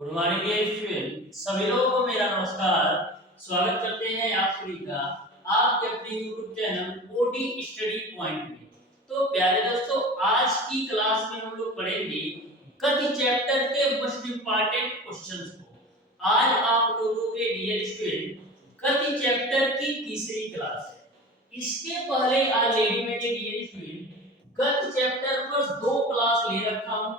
Good morning dear student, सभी लोगों को मेरा नमस्कार। स्वागत करते हैं आप सभी का आपके अपने YouTube channel OD study point में। तो प्यारे दोस्तों, आज की क्लास में हम लोग पढ़ेंगे गति चैप्टर के मोस्ट इंपॉर्टेंट क्वेश्चंस को। आज आप लोगों के डियर स्टूडेंट गति चैप्टर की तीसरी क्लास है। इसके पहले ऑलरेडी मैंने डियर स्टूडेंट गति चैप्टर पर 2 क्लास ले रखा हूं,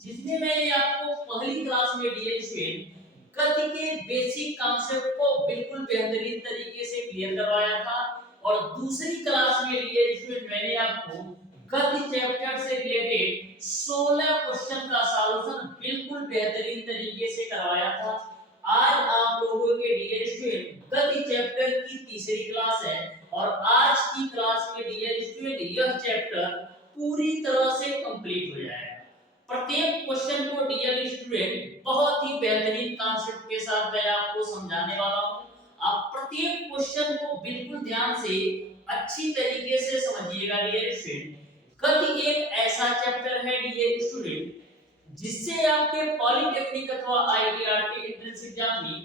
जिसमें मैंने आपको पहली क्लास में डियर स्टूडेंट गति के बेसिक कॉन्सेप्ट को बिल्कुल बेहतरीन तरीके से क्लियर करवाया था, और दूसरी क्लास में डियर स्टूडेंट मैंने आपको गति चैप्टर से रिलेटेड 16 क्वेश्चन का सॉल्यूशन बिल्कुल बेहतरीन तरीके से करवाया था। आज आप लोगों के डियर स्टूडेंट गति चैप्टर की तीसरी क्लास है, और आज की क्लास में डियर स्टूडेंट यह चैप्टर पूरी तरह से कंप्लीट हो जाएगा। प्रत्येक क्वेश्चन को डियर स्टूडेंट बहुत ही बेहतरीन कॉन्सेप्ट के साथ मैं आपको समझाने वाला हूं। आप प्रत्येक क्वेश्चन को बिल्कुल ध्यान से अच्छी तरीके से समझिएगा डियर स्टूडेंट। गति एक ऐसा चैप्टर है डियर स्टूडेंट जिससे आपके पॉलिटेक्निक अथवा आईटीआरटी एंट्रेंस एग्जाम में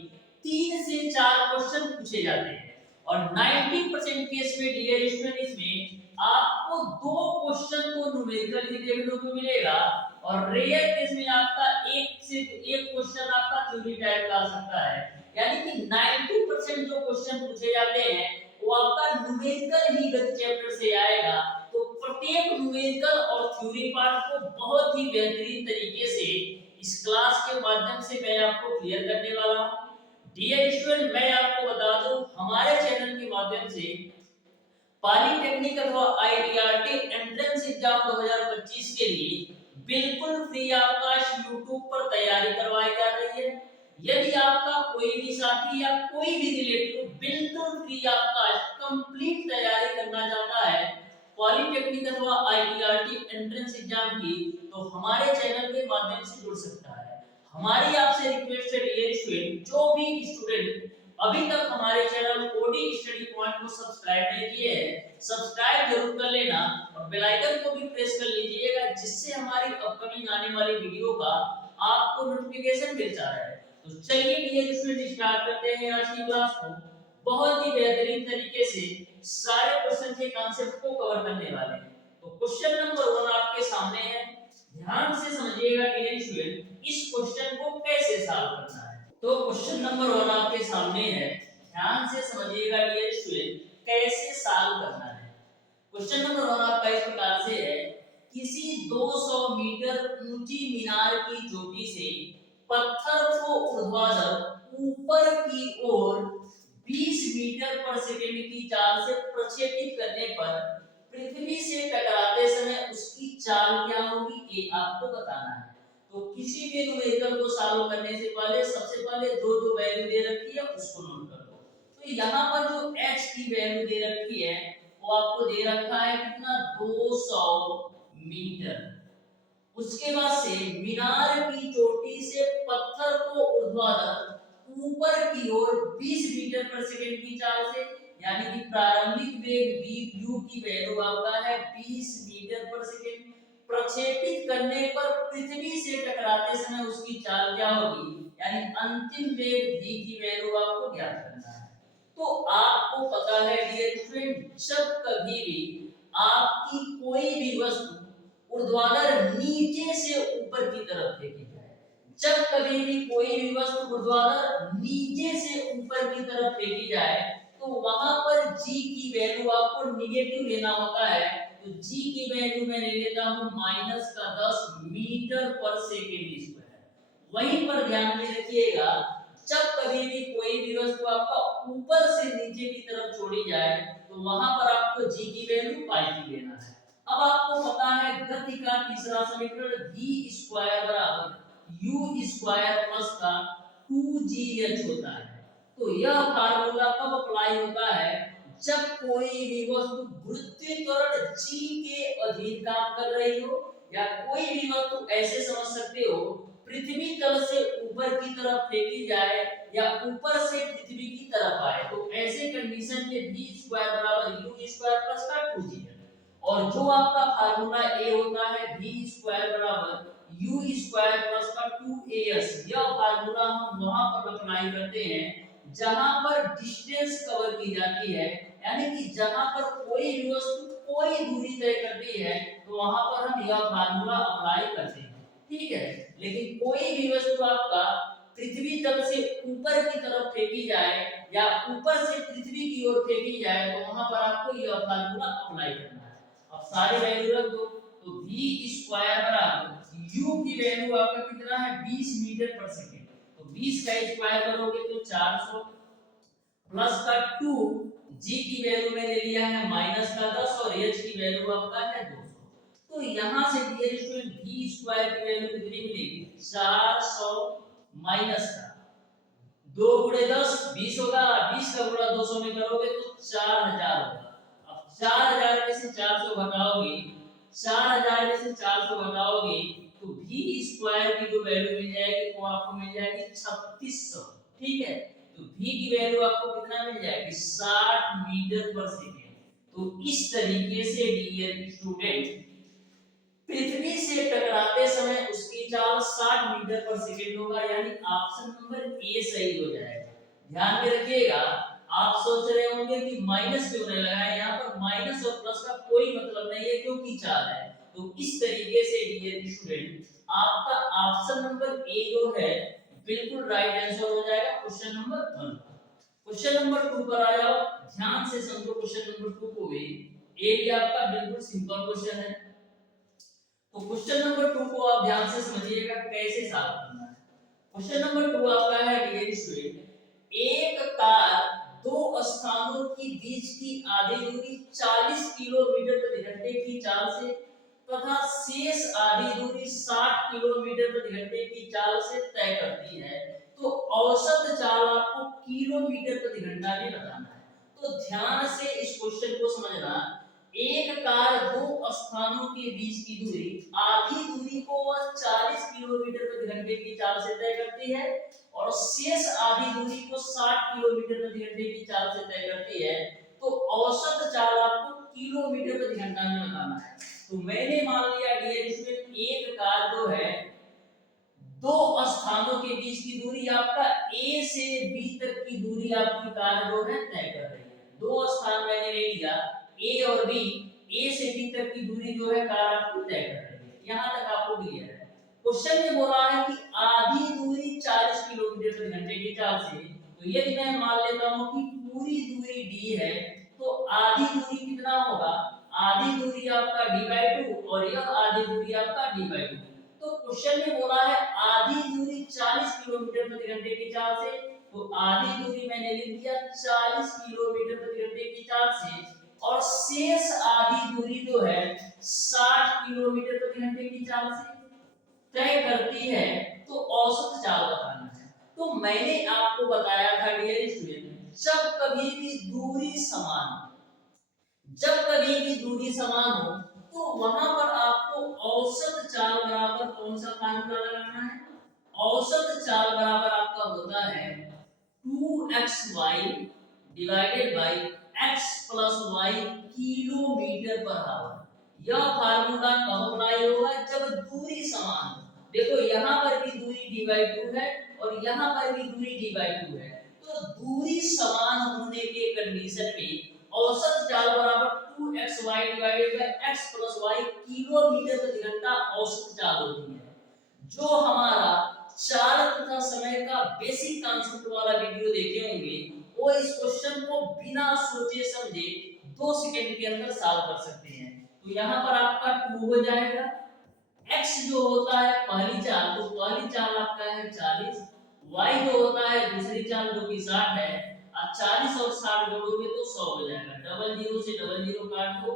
3 से 4 क्वेश्चन पूछे जाते हैं, और 90% केस में डियर स्टूडेंट इसमें आपको 2 क्वेश्चन को न्यूमेरिकल ही देखने को मिलेगा, और रेयर केस में आपका एक से एक क्वेश्चन आपका थ्योरी टाइप का आ सकता है। यानी कि 90% जो क्वेश्चन पूछे जाते हैं वो आपका न्यूमेरिकल ही गति चैप्टर से आएगा। तो प्रत्येक न्यूमेरिकल और थ्योरी पार्ट को बहुत ही बेहतरीन तरीके से इस क्लास के माध्यम से मैं आपको क्लियर करने वाला हूं। डियर स्टूडेंट, मैं आपको बता दूं, हमारे चैनल के माध्यम से पॉलिटेक्निक अथवा आईटीआरटी एंट्रेंस एग्जाम 2025 के लिए बिल्कुल फ्री अवकाश YouTube पर तैयारी करवाई जा रही है। यदि आपका कोई भी साथी या कोई भी रिलेटिव बिल्कुल फ्री अवकाश कंप्लीट तैयारी करना चाहता है पॉलिटेक्निक अथवा आईटीआरटी एंट्रेंस एग्जाम की, तो हमारे चैनल के माध्यम से जुड़ सकता है। हमारी आपसे रिक्वेस्ट है डियर स्टूडेंट, जो भी स्टूडेंट अभी तक हमारे चैनल ओडी स्टडी पॉइंट को सब्सक्राइब नहीं किए हैं, सब्सक्राइब जरूर कर लेना, और बेल आइकन को भी प्रेस कर लीजिएगा, जिससे हमारी अपकमिंग आने वाली वीडियो का आपको नोटिफिकेशन मिलता रहे। तो चलिए डियर स्टूडेंट, स्टार्ट करते हैं आज की क्लास को। बहुत ही बेहतरीन तरीके से सारे क्वेश्चन के कॉन्सेप्ट को कवर करने वाले हैं। तो क्वेश्चन नंबर 1 आपके सामने है, ध्यान से समझिएगा डियर स्टूडेंट इस क्वेश्चन को कैसे सॉल्व करना है। तो क्वेश्चन नंबर 1 आपके सामने है, ध्यान से समझिएगा डियर स्टूडेंट कैसे सॉल्व करना है। क्वेश्चन नंबर 1 आपका इस प्रकार से है, किसी 200 मीटर ऊंची मीनार की चोटी से पत्थर को ऊर्ध्वाधर ऊपर की ओर 20 मीटर पर सेकंड की चाल से प्रक्षेपित करने पर पृथ्वी से टकराते समय उसकी चाल क्या होगी, ये आपको बताना है। तो किसी भी न्यूमेरिकल को सॉल्व करने से पहले सबसे पहले जो वैल्यू दे रखी है उसको नोट कर लो। तो यहाँ पर जो h की वैल्यू दे रखी है वो आपको दे रखा है कितना, 200 मीटर। उसके बाद से मीनार की चोटी से पत्थर को ऊर्ध्वाधर ऊपर की ओर 20 मीटर पर सेकंड की चाल से, यानी कि प्रारंभिक वेग v u की वैल्यू आपका है 20 मीटर पर सेकंड, प्रक्षेपित करने पर पृथ्वी से टकराते समय उसकी चाल क्या होगी, यानी अंतिम वेग v की वैल्यू आपको ज्ञात करना है। तो आपको पता है डियर स्टूडेंट, जब कभी भी आपकी कोई भी वस्तु ऊर्ध्वाधर नीचे से ऊपर की तरफ फेंकी जाए, जब कभी भी कोई भी वस्तु ऊर्ध्वाधर नीचे से ऊपर की तरफ फेंकी जाए, तो वहां पर g की वैल्यू आपको निगेटिव लेना होता है। तो g की वैल्यू मैं ले लेता हूं -10 मीटर पर सेकंड स्क्वायर। वहीं पर ध्यान में रखिएगा, जब कभी भी कोई भी वस्तु आपका ऊपर से नीचे की तरफ छोड़ी जाए, तो वहां पर आपको g की वैल्यू पॉजिटिव लेना है। अब आपको पता है गति का तीसरा समीकरण v स्क्वायर बराबर u स्क्वायर प्लस का 2gh होता है। तो यह फार्मूला कब अप्लाई होता है, जब कोई भी वस्तु गुरुत्वीय त्वरण g के अधीन काम कर रही हो, या कोई भी वस्तु ऐसे समझ सकते हो पृथ्वी तल से ऊपर की तरफ फेंकी जाए या ऊपर से पृथ्वी की तरफ आए, तो ऐसे कंडीशन में v स्क्वायर बराबर u स्क्वायर प्लस का 2g है। और जो आपका फार्मूला ए होता है v स्क्वायर बराबर u स्क्वायर प्लस का 2as। यह फार्मूला हम वहां पर अप्लाई करते हैं जहां पर डिस्टेंस कवर की जाती है, यानी कि जहां पर कोई भी वस्तु कोई दूरी तय करती है तो वहां पर हम यह फार्मूला अप्लाई करते हैं। ठीक है, लेकिन कोई भी वस्तु आपका पृथ्वी तल से ऊपर की तरफ फेंकी जाए या ऊपर से पृथ्वी की ओर फेंकी जाए तो वहां पर आपको यह फार्मूला अप्लाई करना है। अब सारे वैल्यू रख दो, तो v स्क्वायर बराबर u की वैल्यू आपका कितना है 20 मीटर पर सेकंड, तो 20 का स्क्वायर करोगे तो 400 प्लस का 2, g की वैल्यू मैंने लिया है माइनस का 10 और h की वैल्यू आपका है 200। तो यहां से डियर स्टूडेंट v स्क्वायर की वैल्यू कितनी मिलेगी 400 माइनस का 2 गुणे 10 20 होगा, 20 का गुणा 200 में करोगे तो 4000 होगा। अब 4000 में से 400 घटाओगे, 4000 में से 400 घटाओगे तो v स्क्वायर की जो वैल्यू मिल जाएगी वो आपको मिल जाएगी 3600। ठीक है, तो v की वैल्यू आपको कितना मिल जाएगी 60 मीटर पर सेकंड। तो इस तरीके से डियर स्टूडेंट पृथ्वी से टकराते समय उसकी चाल 60 मीटर पर सेकंड होगा, यानी ऑप्शन नंबर ए सही हो जाएगा। ध्यान में रखिएगा, आप सोच रहे होंगे कि माइनस क्यों नहीं लगाया, यहाँ पर माइनस और प्लस का कोई मतलब नहीं है क्योंकि चाल है। तो इस तरीके से डियर स्टूडेंट आपका ऑप्शन नंबर ए जो है बिल्कुल राइट आंसर हो जाएगा क्वेश्चन नंबर 1। क्वेश्चन नंबर 2 पर आ जाओ, ध्यान से समझो क्वेश्चन नंबर 2 को भी। ए भी आपका बिल्कुल सिंपल क्वेश्चन है, तो क्वेश्चन नंबर 2 को आप ध्यान से समझिएगा कैसे सॉल्व करना है। क्वेश्चन नंबर 2 आपका है डियर स्टूडेंट, एक कार दो स्थानों के बीच की आधी दूरी 40 किलोमीटर प्रति घंटे की चाल से तथा शेष आधी दूरी 60 किलोमीटर प्रति घंटे की चाल से तय करती है, तो औसत चाल आपको किलोमीटर प्रति घंटा में बताना है। तो ध्यान से इस क्वेश्चन को समझना, एक कार दो स्थानों के बीच की दूरी, आधी दूरी को वह 40 किलोमीटर प्रति घंटे की चाल से तय करती है और शेष आधी दूरी को 60 किलोमीटर प्रति घंटे की चाल से तय करती है, तो औसत चाल आपको किलोमीटर प्रति घंटा में बताना है। तो मैंने मान लिया डियर स्टूडेंट एक कार जो है दो स्थानों के बीच की दूरी आपका ए से बी तक की दूरी आपकी कार जो है तय कर रही है। दो स्थान मैंने ले लिया ए और बी, ए से बी तक की दूरी जो है कार आपको तय कर रही है। यहां तक आपको क्लियर है। क्वेश्चन में बोला है कि आधी दूरी 40 किलोमीटर प्रति घंटे की चाल से, तो यदि मैं मान लेता हूं कि पूरी दूरी d है तो आधी दूरी कितना होगा, आधी दूरी आपका d/2 और यह आधी दूरी आपका d/2। तो क्वेश्चन में बोला है आधी दूरी 40 किलोमीटर प्रति घंटे की चाल से, तो आधी दूरी मैंने लिख दिया 40 किलोमीटर प्रति घंटे की चाल से और शेष आधी दूरी जो है 60 किलोमीटर प्रति घंटे की चाल से तय करती है, तो औसत चाल बताना है। तो मैंने आपको बताया था डियर स्टूडेंट, जब कभी भी दूरी समान हो तो वहां पर आपको औसत चाल बराबर कौन सा फार्मूला लगाना है, औसत चाल बराबर आपका होता है 2xy divided by x plus y kilometre per hour. यह फार्मूला कब अप्लाई होगा, जब दूरी समान हो। देखो यहाँ पर भी दूरी d/2 है और यहाँ पर भी दूरी d/2 है, तो दूरी समान होने के कंडीशन में औसत चाल बराबर 2xy divided by x plus y kilometre प्रति घंटा औसत चाल होती है। जो हमारा चाल तथा समय का बेसिक कांसेप्ट वाला वीडियो देखे होंगे वो इस क्वेश्चन को बिना सोचे समझे 2 सेकंड के अंदर सॉल्व कर सकते हैं। तो यहाँ पर आपका 2 हो जाएगा, x जो होता है पहली चाल, तो पहली चाल आपका है 40, y जो होता है दूसरी चाल जो कि 60 है, 40 और 60 जोड़ोगे तो 100 हो जाएगा। डबल जीरो से डबल जीरो काट दो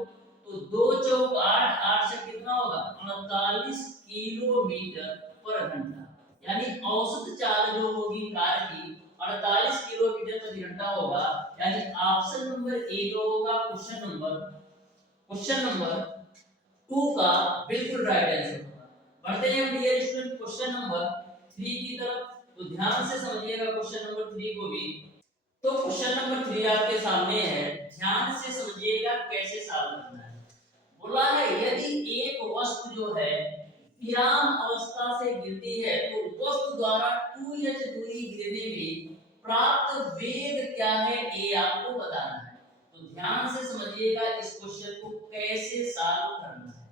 तो 2 चौक 8, 8 से कितना होगा 48 किलोमीटर पर घंटा, यानी औसत चाल जो होगी कार की 48 किलोमीटर प्रति घंटा होगा, यानी ऑप्शन नंबर ए जो होगा क्वेश्चन नंबर 2 का बिल्कुल राइट आंसर होगा। बढ़ते हैं डियर स्टूडेंट क्वेश्चन नंबर 3 की तरफ, तो ध्यान से समझिएगा क्वेश्चन नंबर 3 को भी। तो क्वेश्चन नंबर 3 आपके सामने है, ध्यान से समझिएगा कैसे सॉल्व करना है। बोला है यदि एक वस्तु जो है विराम अवस्था से गिरती है तो वस्तु द्वारा 2h दूरी गिरने में प्राप्त वेग क्या है, ये आपको बताना है। तो ध्यान से समझिएगा इस क्वेश्चन को कैसे सॉल्व करना है।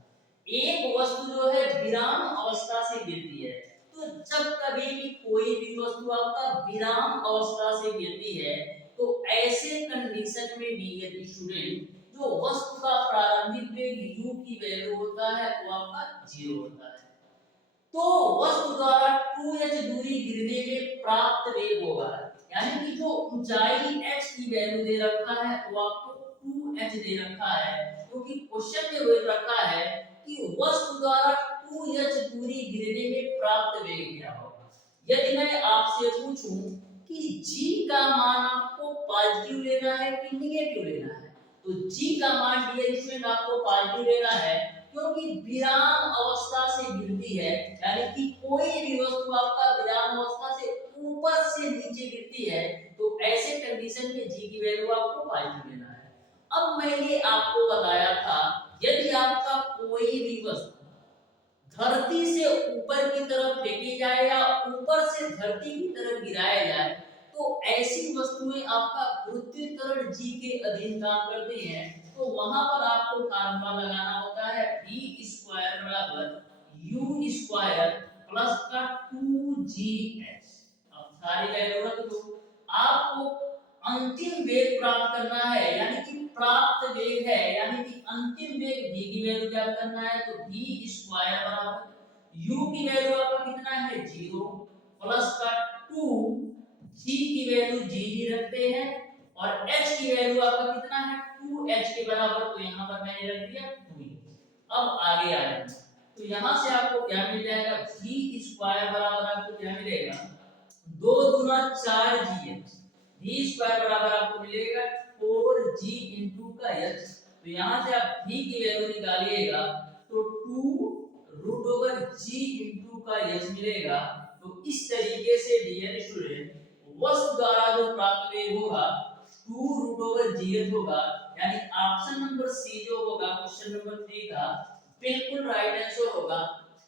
एक वस्तु जो है विराम अवस्था से गिरती है, तो जब कभी भी कोई भी वस्तु आपका विराम अवस्था से गिरती है तो ऐसे कंडीशन में डियर स्टूडेंट जो वस्तु का प्रारंभिक वेग u की वैल्यू होता है वो आपका 0 होता है। तो वस्तु द्वारा 2h दूरी गिरने में प्राप्त वेग होगा, यानी कि जो ऊंचाई h की वैल्यू दे रखा है वो आपको 2h दे रखा है, क्योंकि क्वेश्चन में वो रखा है कि वस्तु द्वारा 2h दूरी गिरने में प्राप्त वेग क्या होगा। यदि मैं आपसे पूछूं कि g का मान आपको पॉजिटिव लेना है कि नेगेटिव लेना है, तो g का मान डियर स्टूडेंट आपको पॉजिटिव लेना है, क्योंकि विराम अवस्था से गिरती है, यानी कि कोई भी वस्तु आपका विराम अवस्था से ऊपर से नीचे गिरती है तो ऐसे कंडीशन में g की वैल्यू आपको पॉजिटिव लेना है। अब मैंने आपको बताया था यदि आपका कोई भी वस्तु धरती से ऊपर की तरफ फेंकी जाए या ऊपर से धरती की तरफ गिराया जाए तो ऐसी वस्तुएं आपका गुरुत्वाकर्षण जी के अधीन काम करती हैं, तो वहां पर आपको फार्मूला लगाना होता है v² बराबर u² प्लस का 2gh। अब सारी वैल्यू रख दो, आपको अंतिम वेग प्राप्त करना है, यानी कि प्राप्त वेग है, यानी कि अंतिम वेग v की वैल्यू क्या करना है, तो v² बराबर u की वैल्यू आपका कितना है 0 प्लस का 2 g की वैल्यू g रखते हैं और h की वैल्यू आपका कितना है 2h के बराबर, तो यहाँ पर मैंने रख दिया 2। अब आगे आ जाए तो यहाँ से आपको क्या मिल जाएगा, v² बराबर आपको क्या मिलेगा 2 गुना 4gh, v² बराबर आपको मिलेगा 4g into का h। तो यहाँ से आप v की वैल्यू निकालिएगा तो 2√g into का h मिलेगा। तो इस तरीके से डियर स्टूडेंट वस्तु द्वारा जो प्राप्त वेग होगा 2√gh होगा, यानी ऑप्शन नंबर सी जो होगा क्वेश्चन नंबर 3 का बिल्कुल राइट आंसर होगा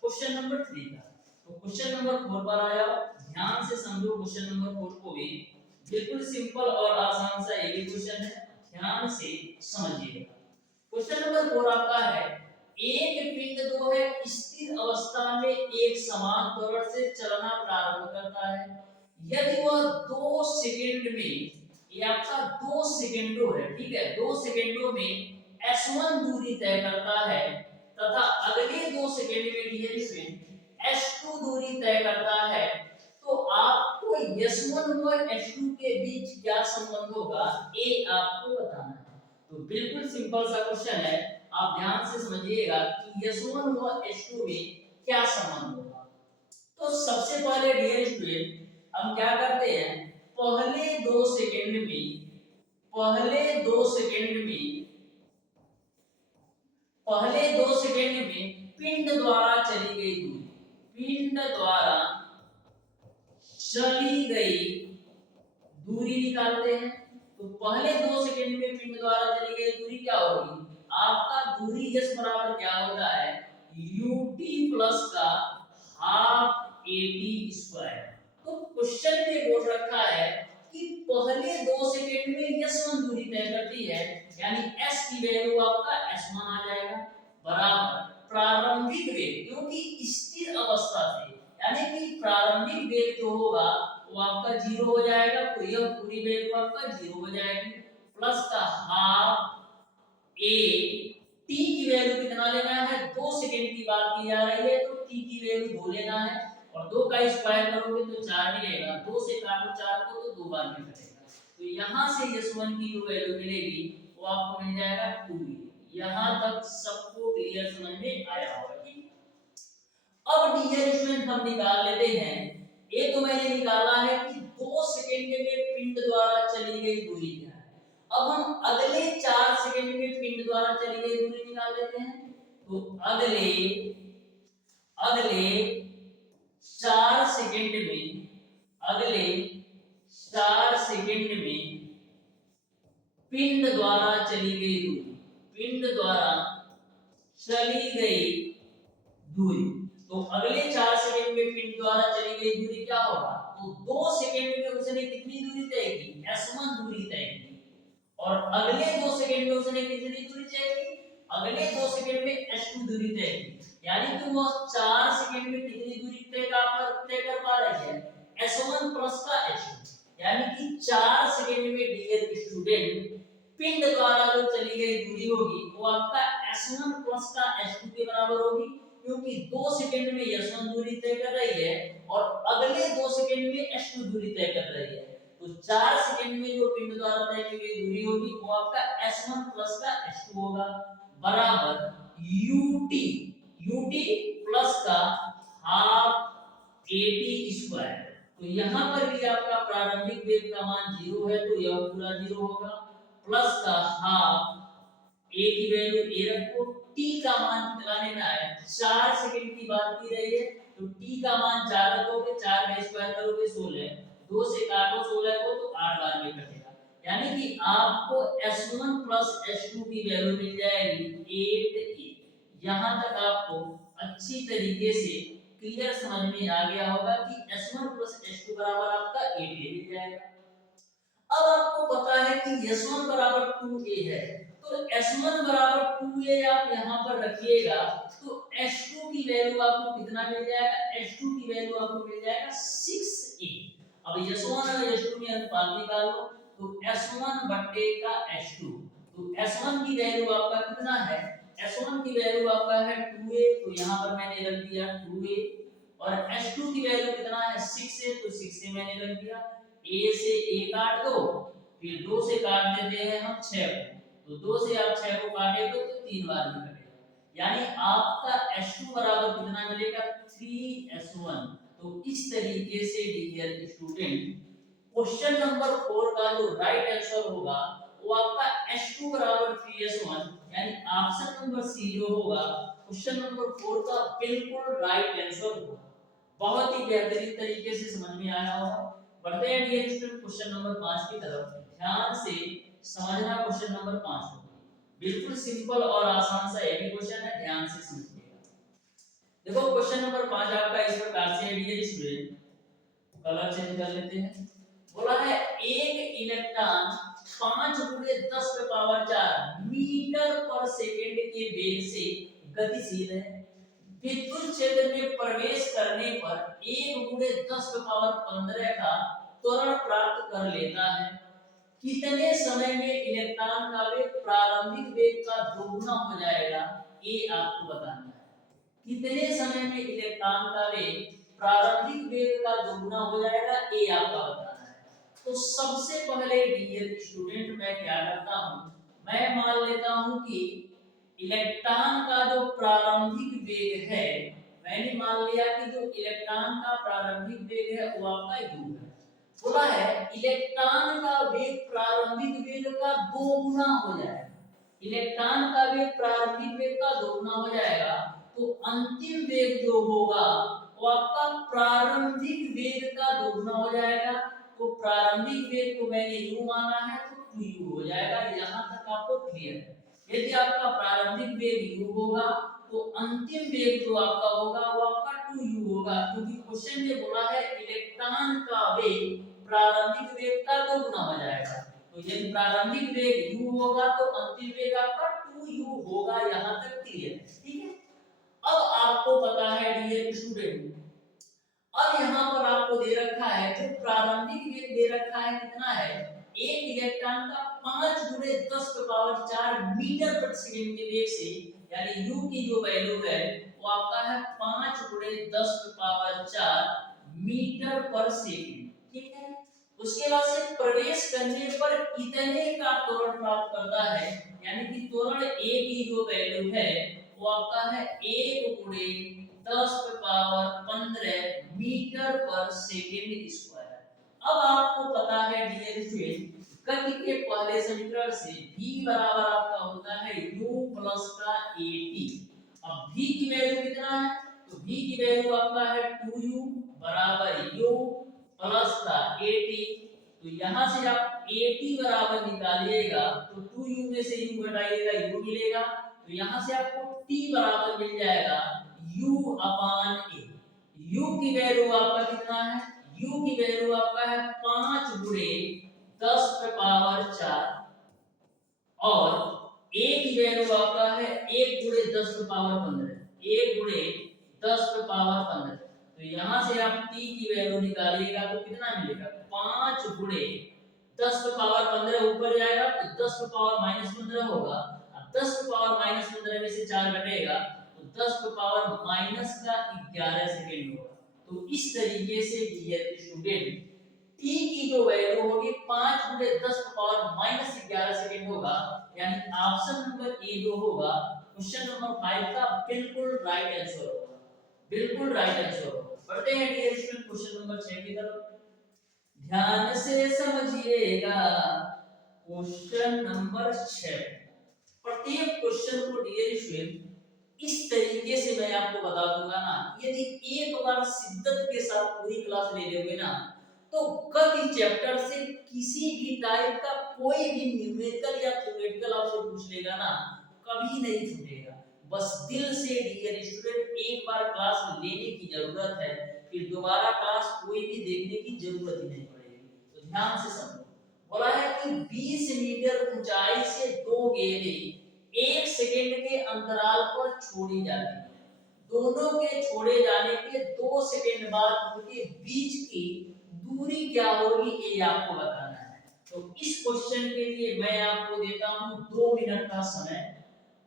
क्वेश्चन नंबर 3 का। तो क्वेश्चन नंबर 4 पर आया, ध्यान से समझो क्वेश्चन नंबर 4 को भी, बिल्कुल सिंपल और आसान सा ये क्वेश्चन है, ध्यान से समझिएगा। क्वेश्चन नंबर 4 आपका है एक पिंड जो है स्थिर अवस्था में एक समान त्वरण से चलना प्रारंभ करता है, यदि वह 2 सेकंड में, ये आपका 2 सेकंडों है, ठीक है, 2 सेकंडों में s1 दूरी तय करता है तथा अगले 2 सेकंड में डियर स्टूडेंट s2 दूरी तय करता है, तो आपको s1 और s2 के बीच क्या संबंध होगा ये आपको बताना है। तो बिल्कुल सिंपल सा क्वेश्चन है, आप ध्यान से समझिएगा कि s1 और s2 में क्या संबंध होगा। तो सबसे पहले डियर स्टूडेंट हम क्या करते हैं, पहले 2 सेकंड में पिंड द्वारा चली गई दूरी निकालते हैं। तो पहले 2 सेकंड में पिंड द्वारा चली गई दूरी क्या होगी, आपका दूरी s बराबर क्या होता है ut प्लस का हाफ at²। तो क्वेश्चन में बोल रखा है कि पहले 2 सेकंड में s1 दूरी तय करती है, यानी s की वैल्यू आपका s1 आ जाएगा बराबर प्रारंभिक वेग, क्योंकि स्थिर अवस्था से यानी कि प्रारंभिक वेग जो होगा वो आपका 0 हो जाएगा, तो यह पूरी वैल्यू आपका 0 हो जाएगी प्लस का हाफ a t की वैल्यू कितना लेना है, 2 सेकंड की बात की जा रही है तो t की वैल्यू 2 लेना है और 2 का स्क्वायर करोगे तो 4 मिलेगा, 2 से काटो 4 को तो 2 बार में कटेगा, तो यहां से s1 की जो वैल्यू मिलेगी वो आपको मिल जाएगा 2। यहां तक सबको क्लियर समझ में आया होगा, ठीक। अब डियर स्टूडेंट हम निकाल लेते हैं, ये तो मैंने निकाला है कि 2 सेकंड में पिंड द्वारा चली गई दूरी क्या है। अब हम अगले 4 सेकंड में पिंड द्वारा चली गई दूरी निकाल लेते हैं। तो अगले 4 सेकंड में पिंड द्वारा चली गई दूरी, तो अगले 4 सेकंड में पिंड द्वारा चली गई दूरी क्या होगा, तो 2 सेकंड में उसने कितनी दूरी तय की, s1 दूरी तय की, और अगले 2 सेकंड में उसने कितनी दूरी तय की, अगले 2 सेकंड में s2 दूरी तय की। यानी कि वो 4 सेकंड में कितनी दूरी तय कर पा रही है, s1 प्लस का s2। यानी कि 4 सेकंड में डियर स्टूडेंट पिंड द्वारा जो चली गई दूरी होगी वो आपका s1 प्लस का s2 के बराबर होगी, क्योंकि 2 सेकंड में s1 दूरी तय कर रही है और अगले 2 सेकंड में s2 दूरी तय कर रही है। तो 4 सेकंड में जो पिंड द्वारा तय की गई दूरी होगी वो आपका s1 प्लस का s2 होगा, बराबर ut प्लस का हाफ at²। तो यहाँ पर भी आपका प्रारंभिक वेग का मान 0 है तो यह पूरा 0 होगा, प्लस का हाफ a की वैल्यू a रखो, t का मान कितना लेना है, 4 सेकंड की बात की रही है तो t का मान 4 रखोगे, 4 का स्क्वायर करोगे 16, 2 से काटो 16 को तो 8 बार में कटेगा। यानी कि आपको s1 प्लस s2 की वैल्यू मिल जाएगी 8a। यहाँ तक आपको अच्छी तरीके से क्लियर समझ में आ गया होगा कि s1 प्लस s2 बराबर आपका 8a मिल जाएगा। अब आपको पता है कि s1 बराबर 2a है, तो s1 बराबर 2a आप यहाँ पर रखिएगा तो s2 की वैल्यू आपको कितना मिल जाएगा, s2 की वैल्यू आपको मिल जाएगा 6a। अब s1 और s2 में अनुपात निकालो तो s1 बट्टे का s2, तो s1 की वैल्यू आपका कितना है, s1 की वैल्यू आपका है 2a, तो यहाँ पर मैंने रख दिया 2a, और s2 की वैल्यू कितना है 6a, तो 6a मैंने रख दिया। a से a काट दो, फिर 2 से काट देते हैं हम 6 को, तो 2 से आप 6 को काटेंगे तो 3 बार में कटेगा। यानी आपका s2 बराबर कितना मिलेगा, 3s1। तो इस तरीके से डियर स्टूडेंट क्वेश्चन नंबर 4 का जो राइट आंसर होगा वो आपका s2 बराबर 3s1 यानी ऑप्शन नंबर सी जो होगा क्वेश्चन नंबर 4 का बिल्कुल राइट आंसर होगा। बहुत ही बेहतरीन तरीके से समझ में आया होगा। बढ़ते हैं डियर स्टूडेंट क्वेश्चन नंबर 5 की तरफ, ध्यान से समझना क्वेश्चन नंबर 5 को। बिल्कुल सिंपल और आसान सा ये भी क्वेश्चन है, ध्यान से समझिएगा। देखो क्वेश्चन नंबर 5 आपका इस प्रकार से है डियर स्टूडेंट, कलर चेंज कर लेते हैं। बोला है एक इलेक्ट्रॉन 5 × 10⁴ मीटर पर सेकंड के वेग से गतिशील है, विद्युत क्षेत्र में प्रवेश करने पर 1 × 10⁻15 का त्वरण प्राप्त कर लेता है। कितने समय में इलेक्ट्रॉन का वेग प्रारंभिक वेग का दोगुना हो जाएगा, ये आपको बताना है। कितने समय में इलेक्ट्रॉन का वेग प्रारंभिक वेग का दोगुना हो जाएगा, ये आपका बताना है। तो सबसे पहले डियर स्टूडेंट मैं क्या करता हूँ, मैं मान लेता हूँ कि इलेक्ट्रॉन का जो प्रारंभिक वेग है, मैंने मान लिया कि जो इलेक्ट्रॉन का प्रारंभिक वेग है वो आपका u है। बोला है इलेक्ट्रॉन का वेग प्रारंभिक वेग का दोगुना हो जाएगा, इलेक्ट्रॉन का वेग प्रारंभिक वेग का दोगुना हो जाएगा, तो अंतिम वेग जो होगा वो आपका प्रारंभिक वेग का दोगुना हो जाएगा। तो प्रारंभिक वेग को मैंने u माना है तो 2u हो जाएगा। यहाँ तक आपको क्लियर है। यदि आपका प्रारंभिक वेग u होगा तो अंतिम वेग जो आपका होगा वो आपका 2u होगा, क्योंकि क्वेश्चन में बोला है इलेक्ट्रॉन का वेग प्रारंभिक वेग का दोगुना हो जाएगा। तो यदि प्रारंभिक वेग u होगा तो अंतिम वेग आपका 2u होगा। यहाँ तक क्लियर है, ठीक है। अब आपको पता है डियर स्टूडेंट, अब यहाँ पर आपको दे रखा है जो प्रारंभिक वेग दे रखा है कितना है, एक इलेक्ट्रॉन का 5 × 10⁴ मीटर प्रति सेकंड के वेग से, यानी u की जो वैल्यू है वो आपका है 5 × 10⁴ मीटर पर सेकंड, ठीक है। उसके बाद से प्रवेश करने पर इतने का त्वरण प्राप्त करता है, यानी कि त्वरण a की जो वैल्यू है वो आपका है 1 × 10⁻15 मीटर पर सेकंड स्क्वायर। अब आपको पता है डियर स्टूडेंट गति के पहले समीकरण से v बराबर आपका होता है u प्लस का at। अब v की वैल्यू कितना है, तो v की वैल्यू आपका है 2u बराबर u प्लस का at। तो यहाँ से आप at बराबर निकालिएगा तो 2u में से u घटाइएगा u मिलेगा, तो यहाँ से आपको t बराबर मिल जाएगा u अपान ए। u की वैल्यू आपका कितना है, u की वैल्यू आपका है 5 गुणे 10 पे पावर 4 और a की वैल्यू आपका है 1 गुणे 10 पे पावर 15, 1 गुणे 10 पे पावर 15। तो यहां से आप t की वैल्यू निकालिएगा तो कितना मिलेगा, 5 गुणे 10 पे पावर 15 ऊपर जाएगा तो 10 पे पावर माइनस 15 होगा। अब 10 पे पावर माइनस 15 में से 4 घटेगा तो 10 पे पावर माइनस का 11 सेकंड होगा। तो इस तरीके से डियर स्टूडेंट t की जो वैल्यू होगी 5 गुणे 10 पे पावर माइनस 11 सेकंड होगा। यानी ऑप्शन नंबर ए जो होगा क्वेश्चन नंबर 5 का बिल्कुल राइट आंसर होगा, बिल्कुल राइट आंसर होगा। बढ़ते हैं डियर स्टूडेंट क्वेश्चन नंबर 6 की तरफ। ध्यान से समझिएगा क्वेश्चन नंबर 6। प्रत्येक क्वेश्चन को डियर स्टूडेंट इस तरीके से मैं आपको बता दूंगा ना, यदि एक बार शिद्दत के साथ पूरी क्लास ले लोगे ना तो गति चैप्टर से किसी भी टाइप का कोई भी न्यूमेरिकल या थ्योरेटिकल आपसे पूछ लेगा ना, कभी नहीं छूटेगा। बस दिल से डियर स्टूडेंट एक बार क्लास लेने की जरूरत है, फिर दोबारा क्लास कोई भी देखने की जरूरत ही नहीं पड़ेगी। तो ध्यान से समझो, बोला है कि 20 मीटर ऊंचाई से दो गेंदें 1 सेकंड के अंतराल पर छोड़ी जाती हैं। दोनों के छोड़े जाने के 2 सेकंड बाद उनके बीच की दूरी क्या होगी ये आपको बताना है। तो इस क्वेश्चन के लिए मैं आपको देता हूं 2 मिनट का समय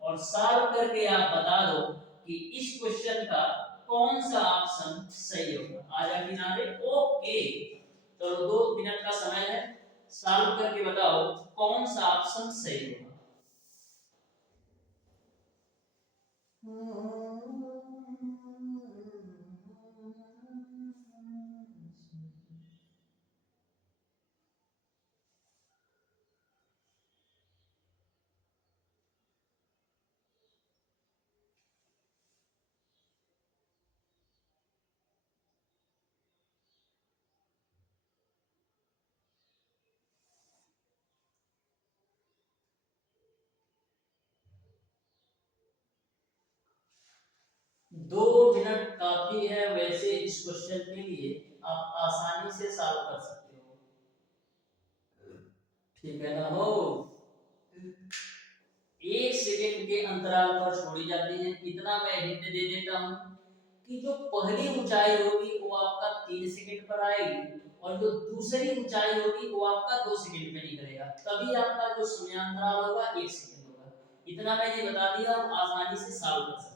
और सॉल्व करके आप बता दो कि इस क्वेश्चन का कौन सा ऑप्शन सही होगा। आ जा किनारे, ओके। तो 2 मिनट का समय है, सॉल्व करके बताओ कौन सा ऑप्शन सही होगा। दो मिनट काफी है वैसे इस क्वेश्चन के लिए, आप आसानी से सॉल्व कर सकते हो, ठीक है ना हो। 1 सेकंड के अंतराल पर छोड़ी जाती है। इतना मैं हिंट दे देता हूं कि जो पहली ऊंचाई होगी वो आपका 3 सेकंड पर आएगी और जो दूसरी ऊंचाई होगी वो आपका 2 सेकंड पे निकलेगा, तभी आपका जो समयांतराल होगा 1 सेकंड होगा। इतना मैंने बता दिया, आप आसानी से सॉल्व कर सकते हो।